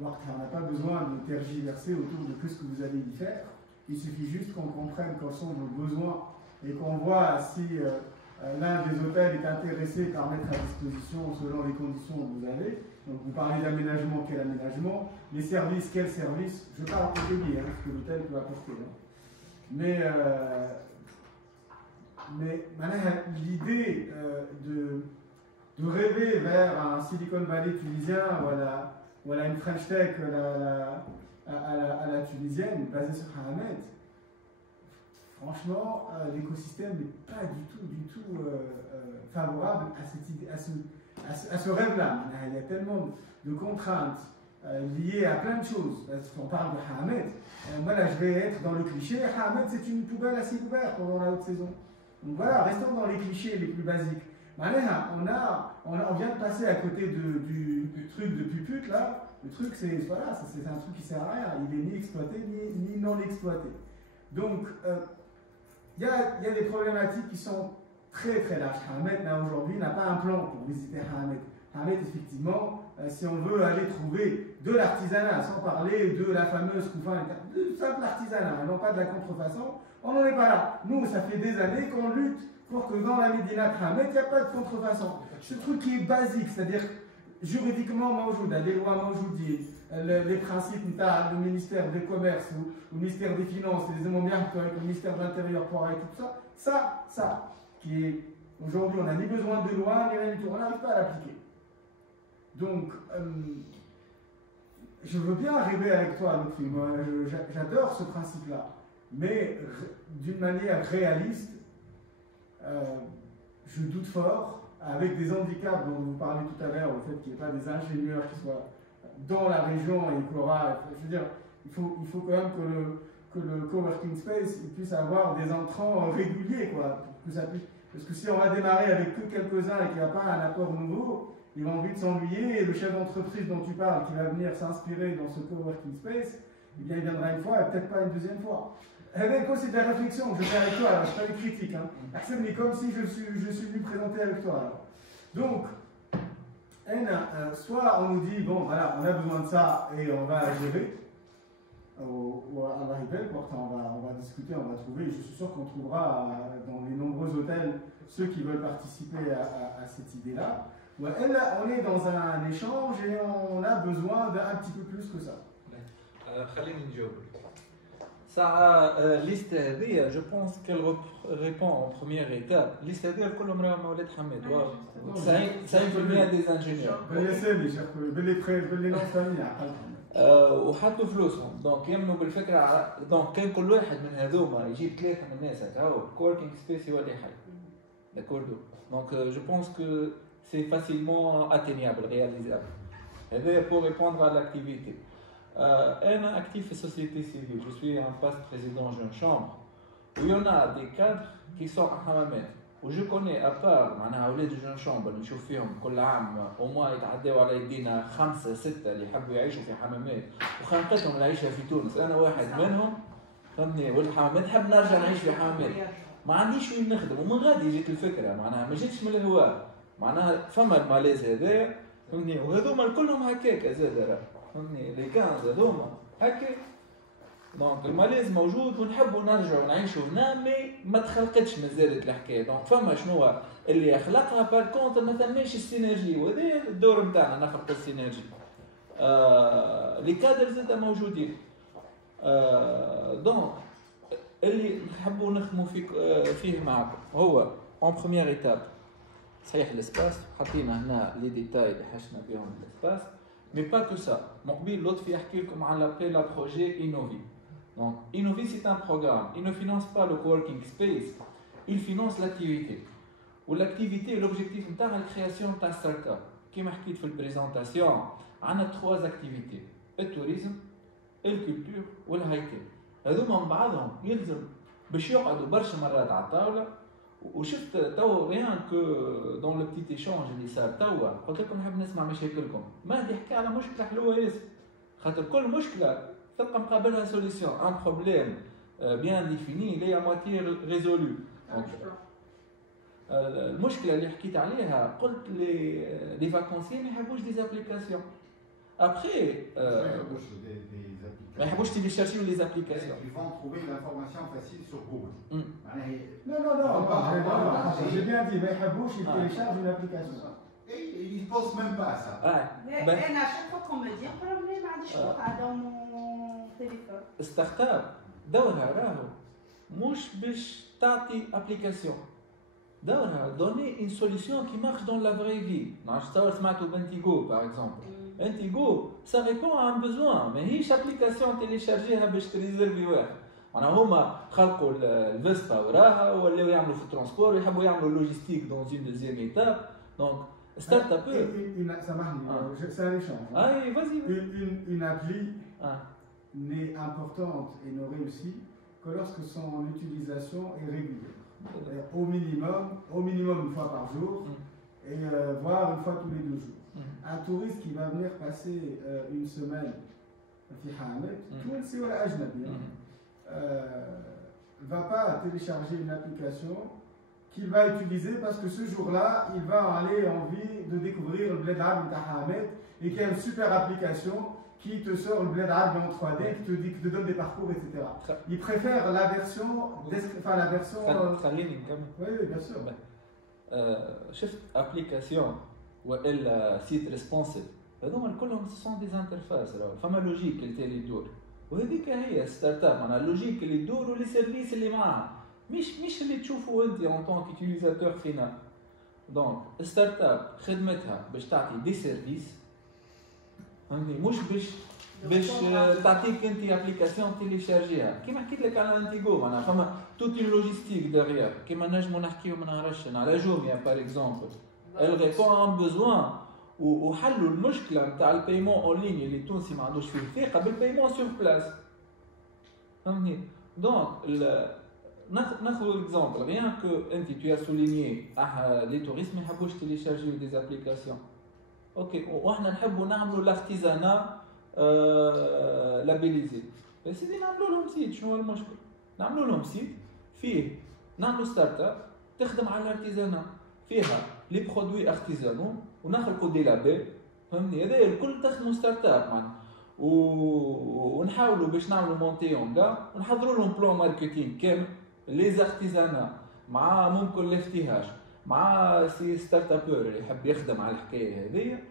On n'a pas besoin de tergiverser autour de ce que vous allez y faire. Il suffit juste qu'on comprenne quels sont vos besoins et qu'on voit si l'un des hôtels est intéressé par mettre à disposition selon les conditions que vous avez. Donc vous parlez d'aménagement, quel aménagement? Les services, quels services? Je parle en hôtelier, ce que l'hôtel peut apporter. Mais l'idée de rêver vers un Silicon Valley tunisien, voilà une French Tech à la tunisienne, basée sur Hammamet, franchement, l'écosystème n'est pas du tout favorable à cette idée, à ce rêve-là. Il y a tellement de contraintes liées à plein de choses. On parle de Hammamet. Moi là, je vais être dans le cliché. Hammamet, c'est une poubelle assez ouverte pendant la haute saison. Donc voilà, restons dans les clichés les plus basiques. On vient de passer à côté du truc de pupute là. Le truc, c'est un truc qui sert à rien. Il est ni exploité ni non exploité. Donc, il y a des problématiques qui sont très très larges. Hammamet aujourd'hui n'a pas un plan pour visiter Hammamet. Hammamet, effectivement, si on veut aller trouver de l'artisanat, sans parler de la fameuse Koufa, du simple artisanat, et non pas de la contrefaçon, on n'en est pas là. Nous, ça fait des années qu'on lutte pour que dans la Médina de Hammamet, il n'y a pas de contrefaçon. Ce truc qui est basique, c'est-à-dire juridiquement mawjouda, des lois mawjoudines, les principes du ministère des Commerces ou le ministère des Finances, les émomiens avec le ministère de l'Intérieur pour arrêter tout ça, ça, qui est aujourd'hui, on n'a ni besoin de loi, ni rien du tout, on n'arrive pas à l'appliquer. Donc, je veux bien rêver avec toi, Lutfi, moi j'adore ce principe-là, mais d'une manière réaliste, je doute fort, avec des handicaps dont vous parlez tout à l'heure, le fait qu'il n'y ait pas des ingénieurs qui soient dans la région et qu'il y aura, je veux dire, il faut quand même que le coworking space il puisse avoir des entrants réguliers, quoi, pour que ça puisse, parce que si on va démarrer avec que quelques-uns et qu'il n'y a pas un apport nouveau, ils vont vite s'ennuyer et le chef d'entreprise dont tu parles, qui va venir s'inspirer dans ce coworking space, eh bien il viendra une fois et peut-être pas une deuxième fois. C'est de la réflexion que je fais avec toi, alors, je fais des critiques. Accepte-les comme si je suis venu présenter avec toi. Alors. Donc, soit on nous dit, bon voilà, on a besoin de ça et on va gérer, ou à la répète, on va discuter, on va trouver, je suis sûr qu'on trouvera dans les nombreux hôtels ceux qui veulent participer à cette idée-là. On est dans un échange et on a besoin d'un petit peu plus que ça. Ça, liste هذه, je pense qu'elle répond en première étape. Liste هذه كلهم راهم أولاد حماد. 90% des ingénieurs. باللي نوع ثاني وحطوا فلوسهم. دونك يمنوا بالفكرة. دونك كان كل واحد من هذوما يجيب 3 من الناس هكا كوركينج سبيس يولي حي. D'accord. Donc je pense que c'est facilement atteignable, réalisable. هذا pour répondre à l'activité. أنا actif في société civile, je suis un past président jeune chambre où il y en a des cadres qui sont à Hammamet où je connais à part معناها أولاد jeune chambre اللي نشوف فيهم كل عام au moins يتعداو على يدينا 5 6 اللي يحبوا يعيشوا في حمامات وخانقتهم العيشة في تونس، أنا واحد منهم فهمتني، ولد حمامات نحب نرجع نعيش في حمامات، ما عنديش وين نخدم ومن غادي جيت الفكرة معناها ما جيتش من الهواء، معناها فما المالاز هذايا فهمتني وهذوما كلهم هكاك زاد فهمتني لي 15 هذوما هكا. دونك المالاز موجود ونحبوا نرجعوا نعيشوا هنا مي ما تخلقتش مازالت الحكايه. دونك فما شنو اللي يخلقها بار كونت ما ثماش السينرجي وهذا الدور نتاعنا نخلق السينرجي. لي كادر زاد موجودين. دونك اللي نحبوا نخدموا فيه معكم هو اون بروميير ايتاب صحيح الاسباس حطينا هنا لي ديتاي اللي حشنا بهم الاسباس. Mais pas que ça. Mon قبيل l'autre يحكي لكم على l'appel à projet Innovi. Donc Innovi c'est un programme. Il ne finance pas le coworking space, il finance l'activité. Ou l'activité, l'objectif c'est la création de start-up. كيما حكيت في البريزونطاسيون عندنا 3 اكتيفيتي: التوريزم، الكولتور والهايتيك. هذوما من بعضهم يلزم باش يقعدوا برشا مرات على الطاوله. وشفت تو ريان كو دون لو بتيت ايشونج اللي صار توا، قلت لكم نحب نسمع مشاكلكم. مهدي حكى على مشكله حلوه ياسر، خاطر كل مشكله تلقى مقابلها سوليسيون. ان بروبليم بيان ديفيني لي ا موتي ريزولو. المشكله اللي حكيت عليها قلت لي فاكونسي ما يحبوش دي زابليكاسيون. ابخي ما يحبوش تيليشارجيو لي زابليكاسيون. Ils vont trouver l'information facile sur Google. Non, j'ai bien dit, mais Habouch, il télécharge une application. Et ils ne pensent même pas à ça. Et à chaque fois qu'on me dit, problème, je vois dans mon téléphone. Startup, دورها راهو مش باش تعطي ابليكاسيون، دورها donner une solution qui marche dans la vraie vie. نعرفش تصور سمعتوا بانتيغو باغ اكزومبل. انتيغو ça répond à un besoin، ماهيش ابليكاسيون تيليشارجيها باش تريزيرفي واحد. معناها هما خلقوا الفيسبا وراها ولاو يعملوا في الترونسبور ويحبوا يعملوا لوجيستيك دون اون دوزيام ايتاب. دونك ستارت اب c'est un échange. Ah, vas-y. Une appli n'est importante et ne réussit que lorsque son utilisation est régulière. Au minimum une fois par jour, et voire une fois tous les 2 jours. Un touriste qui va venir passer une semaine في حامد تونسي ولا أجنبي va pas télécharger une application qu'il va utiliser parce que ce jour-là, il va aller envie de découvrir le bled arabe de Hamed et qu'il y a une super application qui te sort le bled arabe en 3D, qui te donne des parcours, etc. Il préfère la version... Oui, bien sûr. شفت ابليكاسيون والا سيت ريسبونسيف، هذوما كلهم سون دي انترفاس، فما لوجيك اللي يدور، وهذيك هي ستارت اب. معناها اللوجيك اللي يدور ولي سيرفيس اللي معاها، مش اللي تشوفوا انت اون طونك يوتيليزاتور فينال. دونك ستارت اب خدمتها باش تعطي دي سيرفيس، فهمتني، مش باش تعطيك انت ابليكاسيون تيليشارجيها. كيما حكيت لك على انتيغو، معناها فما توت اون لوجيستيك ديغيير. كيما نجموا نحكيو ما نعرفش على جوميا باغ اكزومبل، elle répond à un besoin وحلوا المشكله نتاع البايمون اون لين اللي التونسي ما عندوش فيه ثقه بالبايمون سور بلاس، فهمتني. دونك ناخذ الاكزومبل ريان كو انت تو سولينيي لي توريست ما يحبوش تيليشارجيو دي ابليكاسيون. اوكي، واحنا نحبوا نعملوا لارتيزانا لابيليزي. يا سيدي نعملوا لهم سيت، شنو المشكل؟ نعملوا لهم سيت فيه نعملوا ستارت اب تخدم على الارتيزانا، فيها لي برودوي ارتيزانو ونخلقوا دي لابيل، فهمني. هذا الكل تخدموا ستارت اب معناها، ونحاولوا باش نعملوا مونتيون كاع ونحضروا لهم بلان ماركتينغ كامل لي زارتيزانا مع ممكن الافتهاج مع سي ستارت ابور اللي يحب يخدم على الحكايه هذيا،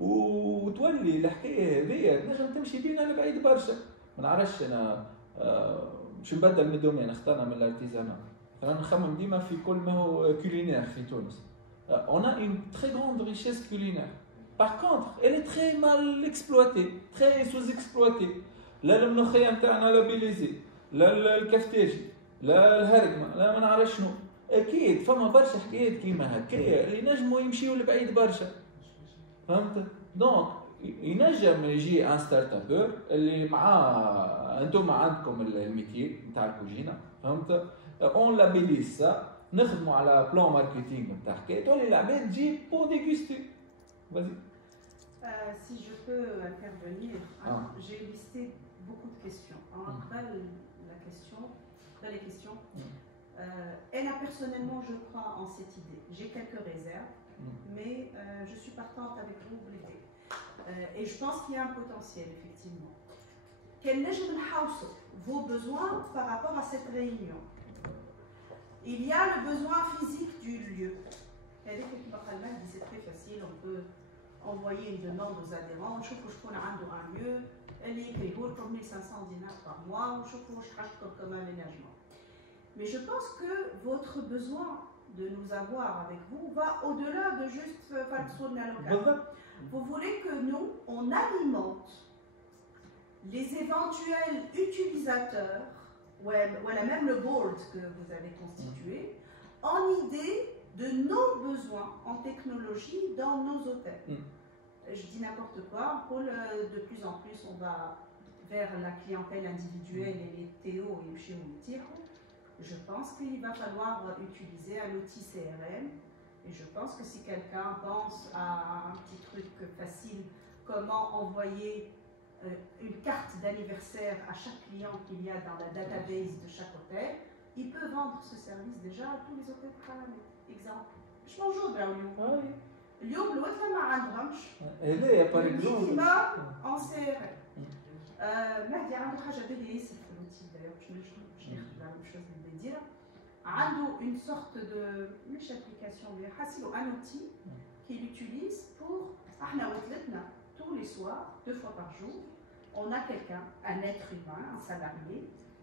وتولي الحكايه هذيا تنجم تمشي بينا لبعيد برشا. ما نعرفش انا باش نبدل من الدومين، اخترنا من الارتيزانا. انا نخمم ديما في كل ما هو كولينير في تونس. On a une très grande richesse culinaire. Par contre, elle est très mal exploitée, très sous-exploitée. لا الملوخية نتاعنا لابيليزي، لا الكفتاجي، لا الهرقمة، لا ما نعرف شنو. أكيد فما برشا حكايات كيما هكايا اللي نجموا يمشيوا لبعيد برشا، فهمت؟ دونك ينجم يجي ان ستارت ابور اللي معاه انتم عندكم الميتير نتاع الكوجينة، فهمت؟ اون لابيليز سا، نخدموا على بلان ماركتينغ نتاع حكايه تولي العباد تجي بور ديغوستي. Vas-y. Si je peux intervenir, j'ai listé beaucoup de questions. Entre les questions, et là personnellement je crois en cette idée. J'ai quelques réserves, mais je suis partante avec vous l'idée. Et je pense qu'il y a un potentiel effectivement. Quel est vos besoins par rapport à cette réunion? Il y a le besoin physique du lieu. C'est très facile, on peut envoyer une demande aux adhérents. Je trouve que je connais un lieu, elle est écrite pour 1500 dinars par mois, je trouve que je trache comme aménagement. Mais je pense que votre besoin de nous avoir avec vous va au-delà de juste faire tourner à local. Vous voulez que nous, on alimente les éventuels utilisateurs web, voilà même le board que vous avez constitué, en idées de nos besoins en technologie dans nos hôtels. Je dis n'importe quoi, de plus en plus on va vers la clientèle individuelle et les Théo et chez Tiro. Je pense qu'il va falloir utiliser un outil CRM. Et je pense que si quelqu'un pense à un petit truc facile, comment envoyer une carte d'anniversaire à chaque client qu'il y a dans la database de chaque hôtel, il peut vendre ce service déjà à tous les hôtels de Hamamet. Exemple. Je mange au Braulio. اليوم الوثلة ما عندهمش minimum en CRM. مهدي عنده حاجة بدي ياسر في الوتي d'ailleurs باش ناخذ la même chose اللي بدي نديرها. عنده une sorte de مش application mais حاسيلو un outil qu'il utilise pour احنا وثلتنا tous les soirs 2 fois par jour on a quelqu'un un être humain un salarié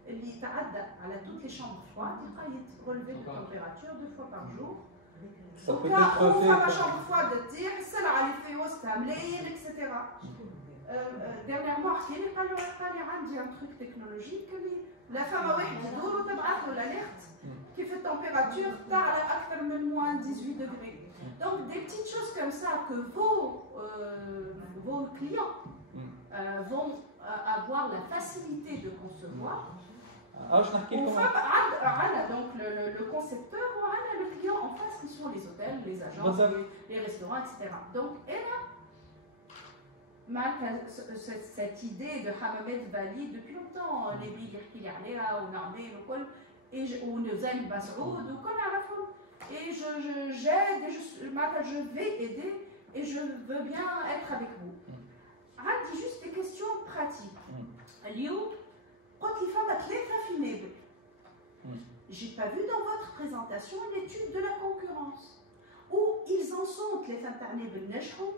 اللي يتعدى على toutes les chambres froides يلقى relever de température 2 fois par jour. Ça peut Donc, être on fait. va la chambre froide de tir, celle à l'effet etc. Dernièrement, il y a un truc technologique. La femme a l'alerte qui fait température à moins 18 degrés. Donc, des petites choses comme ça que vos clients vont avoir la facilité de concevoir. Donc le concepteur ou le client en face qui sont les hôtels, les agences, les restaurants, etc. Donc cette idée de Hamamet Valley depuis longtemps, les billes qui y allaient là, on a ou Neuzaïm Basoud, ou qu'on a la fois. Et j'aide, je vais aider et je veux bien être avec vous. Dis juste des questions pratiques. Lyon, quand les femmes athlètes j'ai pas vu dans votre présentation l'étude de la concurrence où ils en sont les femmes de Nechou,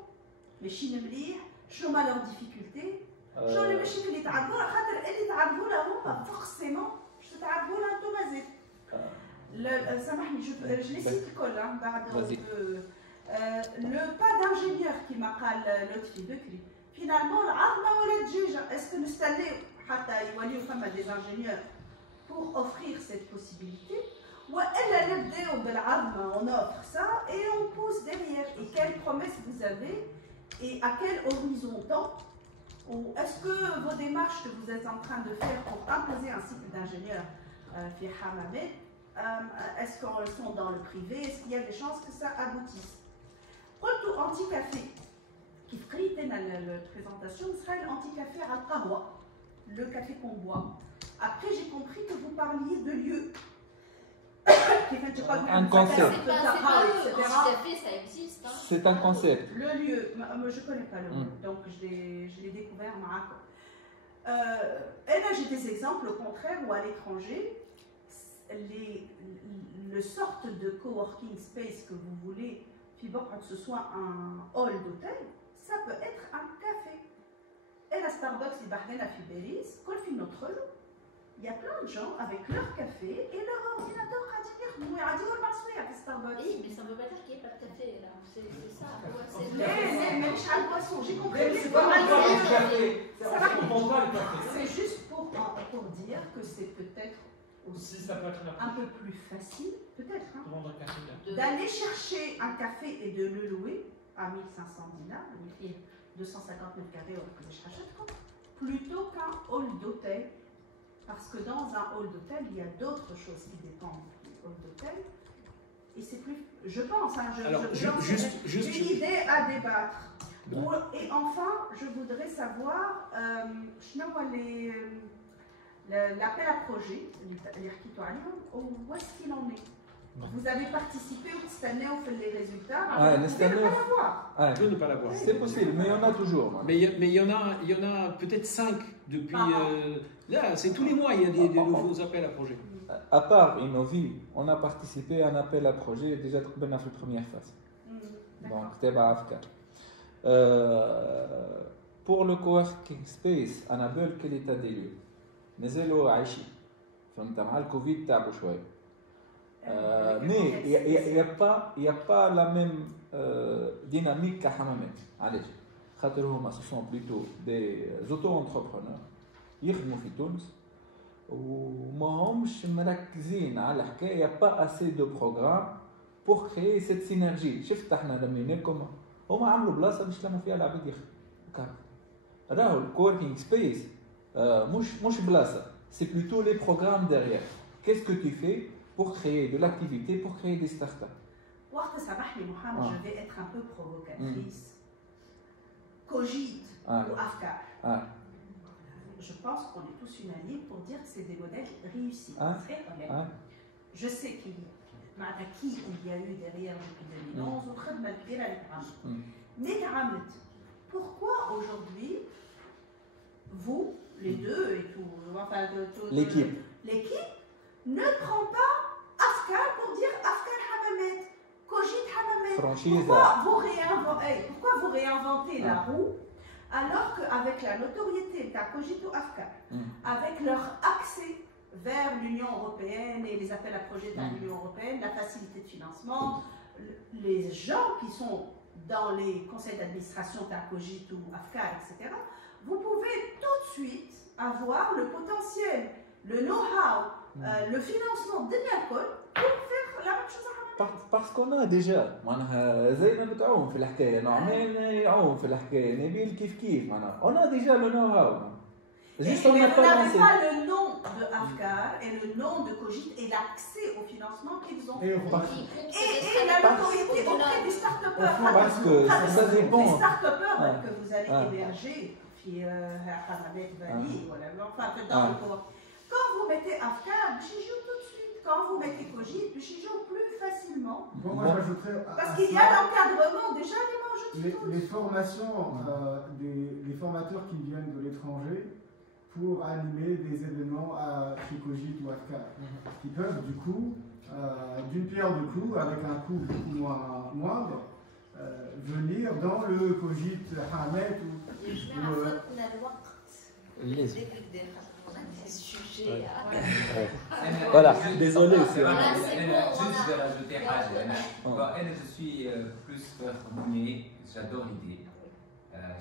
les Chinemlir, je vois leurs difficultés. Je les mets chez les Taboula, les Taboula, pas forcément, je Taboula tout basé. Je les cite le pas d'ingénieur qui m'a parlé l'autre Bekri. Finalement, est-ce que le stade des ingénieurs pour offrir cette possibilité ou on offre ça et on pousse derrière et quelles promesses vous avez et à quel horizon temps ou est-ce que vos démarches que vous êtes en train de faire pour imposer un cycle d'ingénieur est-ce qu'elles sont dans le privé, est-ce qu'il y a des chances que ça aboutisse? Quant au anti-café qui ferait la présentation sera l'anti-café à Kahwa, le café qu'on boit. Après, j'ai compris que vous parliez de lieu. Un concept. Anti-café, ça existe. Hein. C'est un concept. Le lieu, je ne connais pas le lieu, donc je l'ai découvert. Et là, j'ai des exemples au contraire où à l'étranger, le sorte de coworking space que vous voulez, que ce soit un hall d'hôtel, ça peut être un café. Et la Starbucks, les Bahreïn à Fibéris, il y a plein de gens avec leur café et leur ordinateur à dire Starbucks. Oui, mais ça ne veut pas dire qu'il n'y ait pas de café là. C'est ça. Mais même chez le poisson, j'ai compris. C'est juste pour dire que c'est peut-être aussi un peu plus facile, peut-être, d'aller chercher un café et de le louer à 1500 dinars, 250 mètres carrés plutôt qu'un hall d'hôtel. Parce que dans un hall d'hôtel, il y a d'autres choses qui dépendent du hall d'hôtel. Et c'est plus. Je pense, juste une idée à débattre. Et enfin, je voudrais savoir l'appel à projet, où est-ce qu'il en est? Vous avez participé cette année, on fait les résultats. Vous ne pouvez pas l'avoir. Je ne peux pas l'avoir. C'est possible, mais il y en a toujours. Mais il y en a peut-être 5 depuis. Là, c'est tous les mois, il y a des nouveaux appels à projets. À part Innovi, on a participé à un appel à projet déjà dans la première phase. Donc, c'était Afka. Pour le coworking space, Annabelle, quel état des lieux? Nezelo Aichi. Le Covid, tabu chouette. Mais il n'y a pas la même dynamique qu'à Hamamet. Allez, ce sont plutôt des auto-entrepreneurs. Ils sont في تونس وما همش مركزين على الحكايه. Il n'y a pas assez de programmes pour créer cette synergie. شفت احنا لما لكم هما عملوا بلاصه باش يتلموا فيها العباد يخدموا. راهو الكوركينج سبيس مش بلاصه. C'est plutôt les programmes derrière. Qu'est-ce que tu fais pour créer de l'activité, pour créer des startups? وقت سامحني محمد, je vais être un peu provocatrice. Cogite ou Afkar. Je pense qu'on est tous unanimes pour dire que c'est des modèles réussis. Très honnêtement. Je sais qu'il y a eu derrière depuis 2011 autre de mais pourquoi aujourd'hui vous, les deux et tout, enfin l'équipe ne prend pas Afkar pour dire Afkar Hamamet, Cogite Hamamet? Pourquoi vous réinventez la roue alors qu'avec la notoriété de Cogite ou Afkar, avec leur accès vers l'Union européenne et les appels à projets de l'Union européenne, la facilité de financement, les gens qui sont dans les conseils d'administration d'Cogite ou Afkar, etc., vous pouvez tout de suite avoir le potentiel, le know-how, le financement de l'alcool pour faire la même chose. Parce qu'on a déjà, زينا نتعاون في الحكاية, نعمان يعاون في الحكاية, نبيل كيف on a déjà le know-how. Juste on n'avait pas le nom de Afkar et le nom de Cogite et l'accès au financement qu'ils ont. Et la notoriété auprès des start-upers. Parce que ça dépend. Les start-upers que vous allez héberger, quand vous mettez Afkar, ils jouent tout de suite. Quand vous mettez Cogite, ils jouent plus facilement. Bon, moi j'ajouterais. Parce qu'il y a l'encadrement, déjà les manches. Les formations des formateurs qui viennent de l'étranger pour animer des événements chez Cogite ou Afkar, qui peuvent du coup, d'une pierre deux coups, avec un coût beaucoup moindre, venir dans le Cogite Hamet ou voilà, désolé. Juste de rajouter je suis plus harmonieux, j'adore l'idée.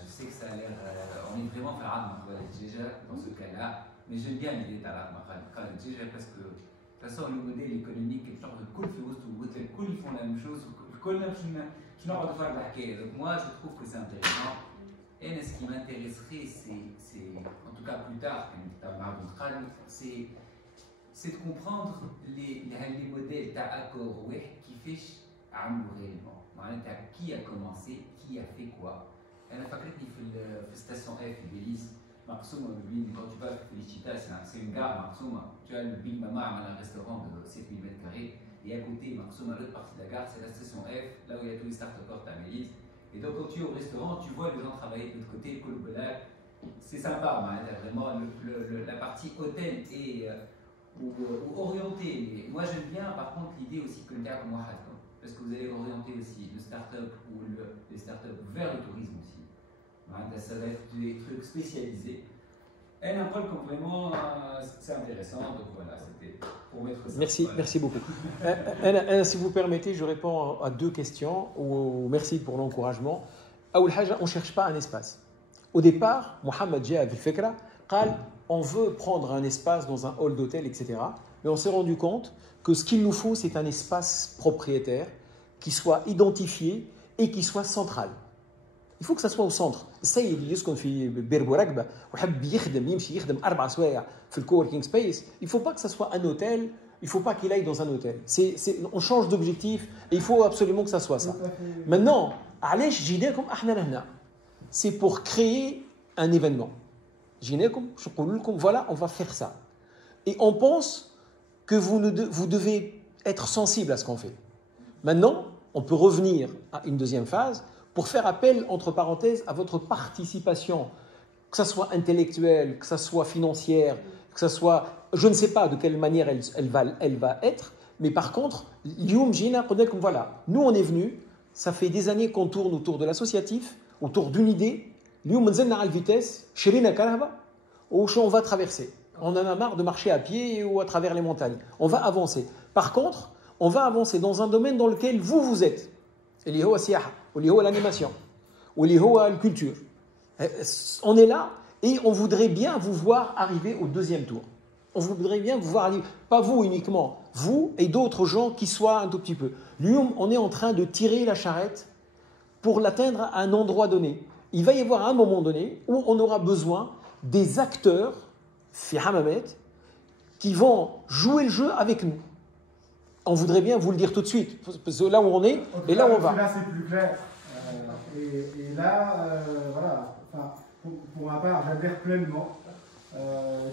Je sais que ça a l'air. On est vraiment déjà dans ce cas-là, mais j'aime bien l'idée de la déjà parce que de toute façon, le modèle économique est genre de cool, ils font la même chose. Donc moi, je trouve que c'est intéressant. Et ce qui m'intéresserait, c'est, en tout cas plus tard, c'est de comprendre les modèles d'accord qui fait réellement. Qui a commencé, qui a fait quoi. Elle a fait que la station F de Belize, quand tu vas à Felicita, c'est une gare, tu as le Big Mama, un restaurant de 7000 m², et à côté, l'autre partie de la gare, c'est la station F, là où il y a tous les start-upers à Belize. Et donc, quand tu es au restaurant, tu vois les gens travailler de l'autre côté, le colobolac. C'est sympa, vraiment, la partie hôtel est ou orientée. Moi, j'aime bien, par contre, l'idée aussi que le gars comme moi, parce que vous allez orienter aussi le start-up ou les start-up vers le tourisme aussi. Ça va être des trucs spécialisés. Et un peu vraiment, c'est intéressant. Donc voilà, c'était pour mettre ça. Merci beaucoup. Si vous permettez, je réponds à deux questions. Merci pour l'encouragement. On ne cherche pas un espace. Au départ, Mohamed Jia avec Fekra, on veut prendre un espace dans un hall d'hôtel, etc. Mais on s'est rendu compte que ce qu'il nous faut, c'est un espace propriétaire qui soit identifié et qui soit central. Il faut que ça soit au centre. السيد اللي يسكن في بيربو ركبه وحب يمشي يخدم 4 سوايع في الكوركينج سبيس, il faut pas que ça soit un hôtel, il faut pas qu'il aille dans un hôtel. On change d'objectif et il faut absolument que ça soit ça. Maintenant, علاش جيناكم احنا لهنا? C'est pour créer un événement. جيناكم باش نقول لكم voilà, on va faire ça. Et on pense que vous devez être sensible à ce qu'on fait. Maintenant, on peut revenir à une deuxième phase pour faire appel, entre parenthèses, à votre participation, que ça soit intellectuelle, que ça soit financière, que ça soit... Je ne sais pas de quelle manière elle va être, mais par contre, voilà, nous on est venus, ça fait des années qu'on tourne autour de l'associatif, autour d'une idée, on a vitesse, on va traverser. On en a marre de marcher à pied ou à travers les montagnes. On va avancer. Par contre, on va avancer dans un domaine dans lequel vous êtes. اللي هو السياحة واللي هو l'animation واللي هو la culture. On est là et on voudrait bien vous voir arriver au deuxième tour. On voudrait bien vous voir, pas vous uniquement, vous et d'autres gens qui soient un tout petit peu. Lui, on est en train de tirer la charrette pour l'atteindre à un endroit donné. Il va y avoir un moment donné où on aura besoin des acteurs, fi Hamamet, qui vont jouer le jeu avec nous. On voudrait bien vous le dire tout de suite, parce que là où on est et là où on va. Là, c'est plus clair. Et là, voilà, enfin, pour ma part, j'adhère pleinement.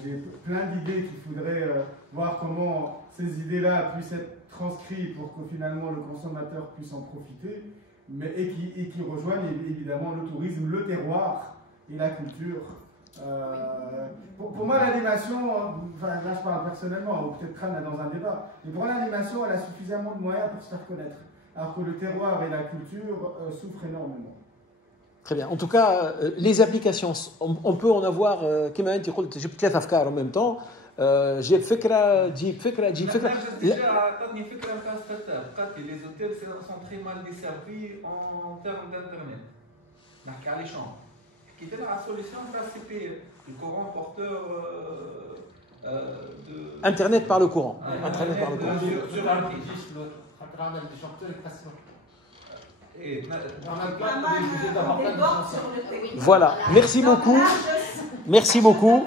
J'ai plein d'idées qu'il faudrait voir comment ces idées-là puissent être transcrites pour que finalement le consommateur puisse en profiter, mais, et qui rejoignent évidemment le tourisme, le terroir et la culture. Pour moi, l'animation, enfin, là je parle personnellement, ou peut-être Khan dans un débat, mais pour l'animation, elle a suffisamment de moyens pour se faire connaître, alors que le terroir et la culture souffrent énormément. Très bien. En tout cas, les applications, on peut en avoir, كما أنت قلت جبت 3 أفكار en même temps. جيب فكرة تجيب فكرة تجيب فكرة. Déjà, عطاتني فكرة نتاع ستارت اب، قالت لي les hôtels sont très mal desservis en termes d'internet. نحكي على شامبر. حكيت لها على solution نتاع CPE, le courant porteur de Internet par le courant. Internet par le courant. Voilà. Merci beaucoup. Merci beaucoup.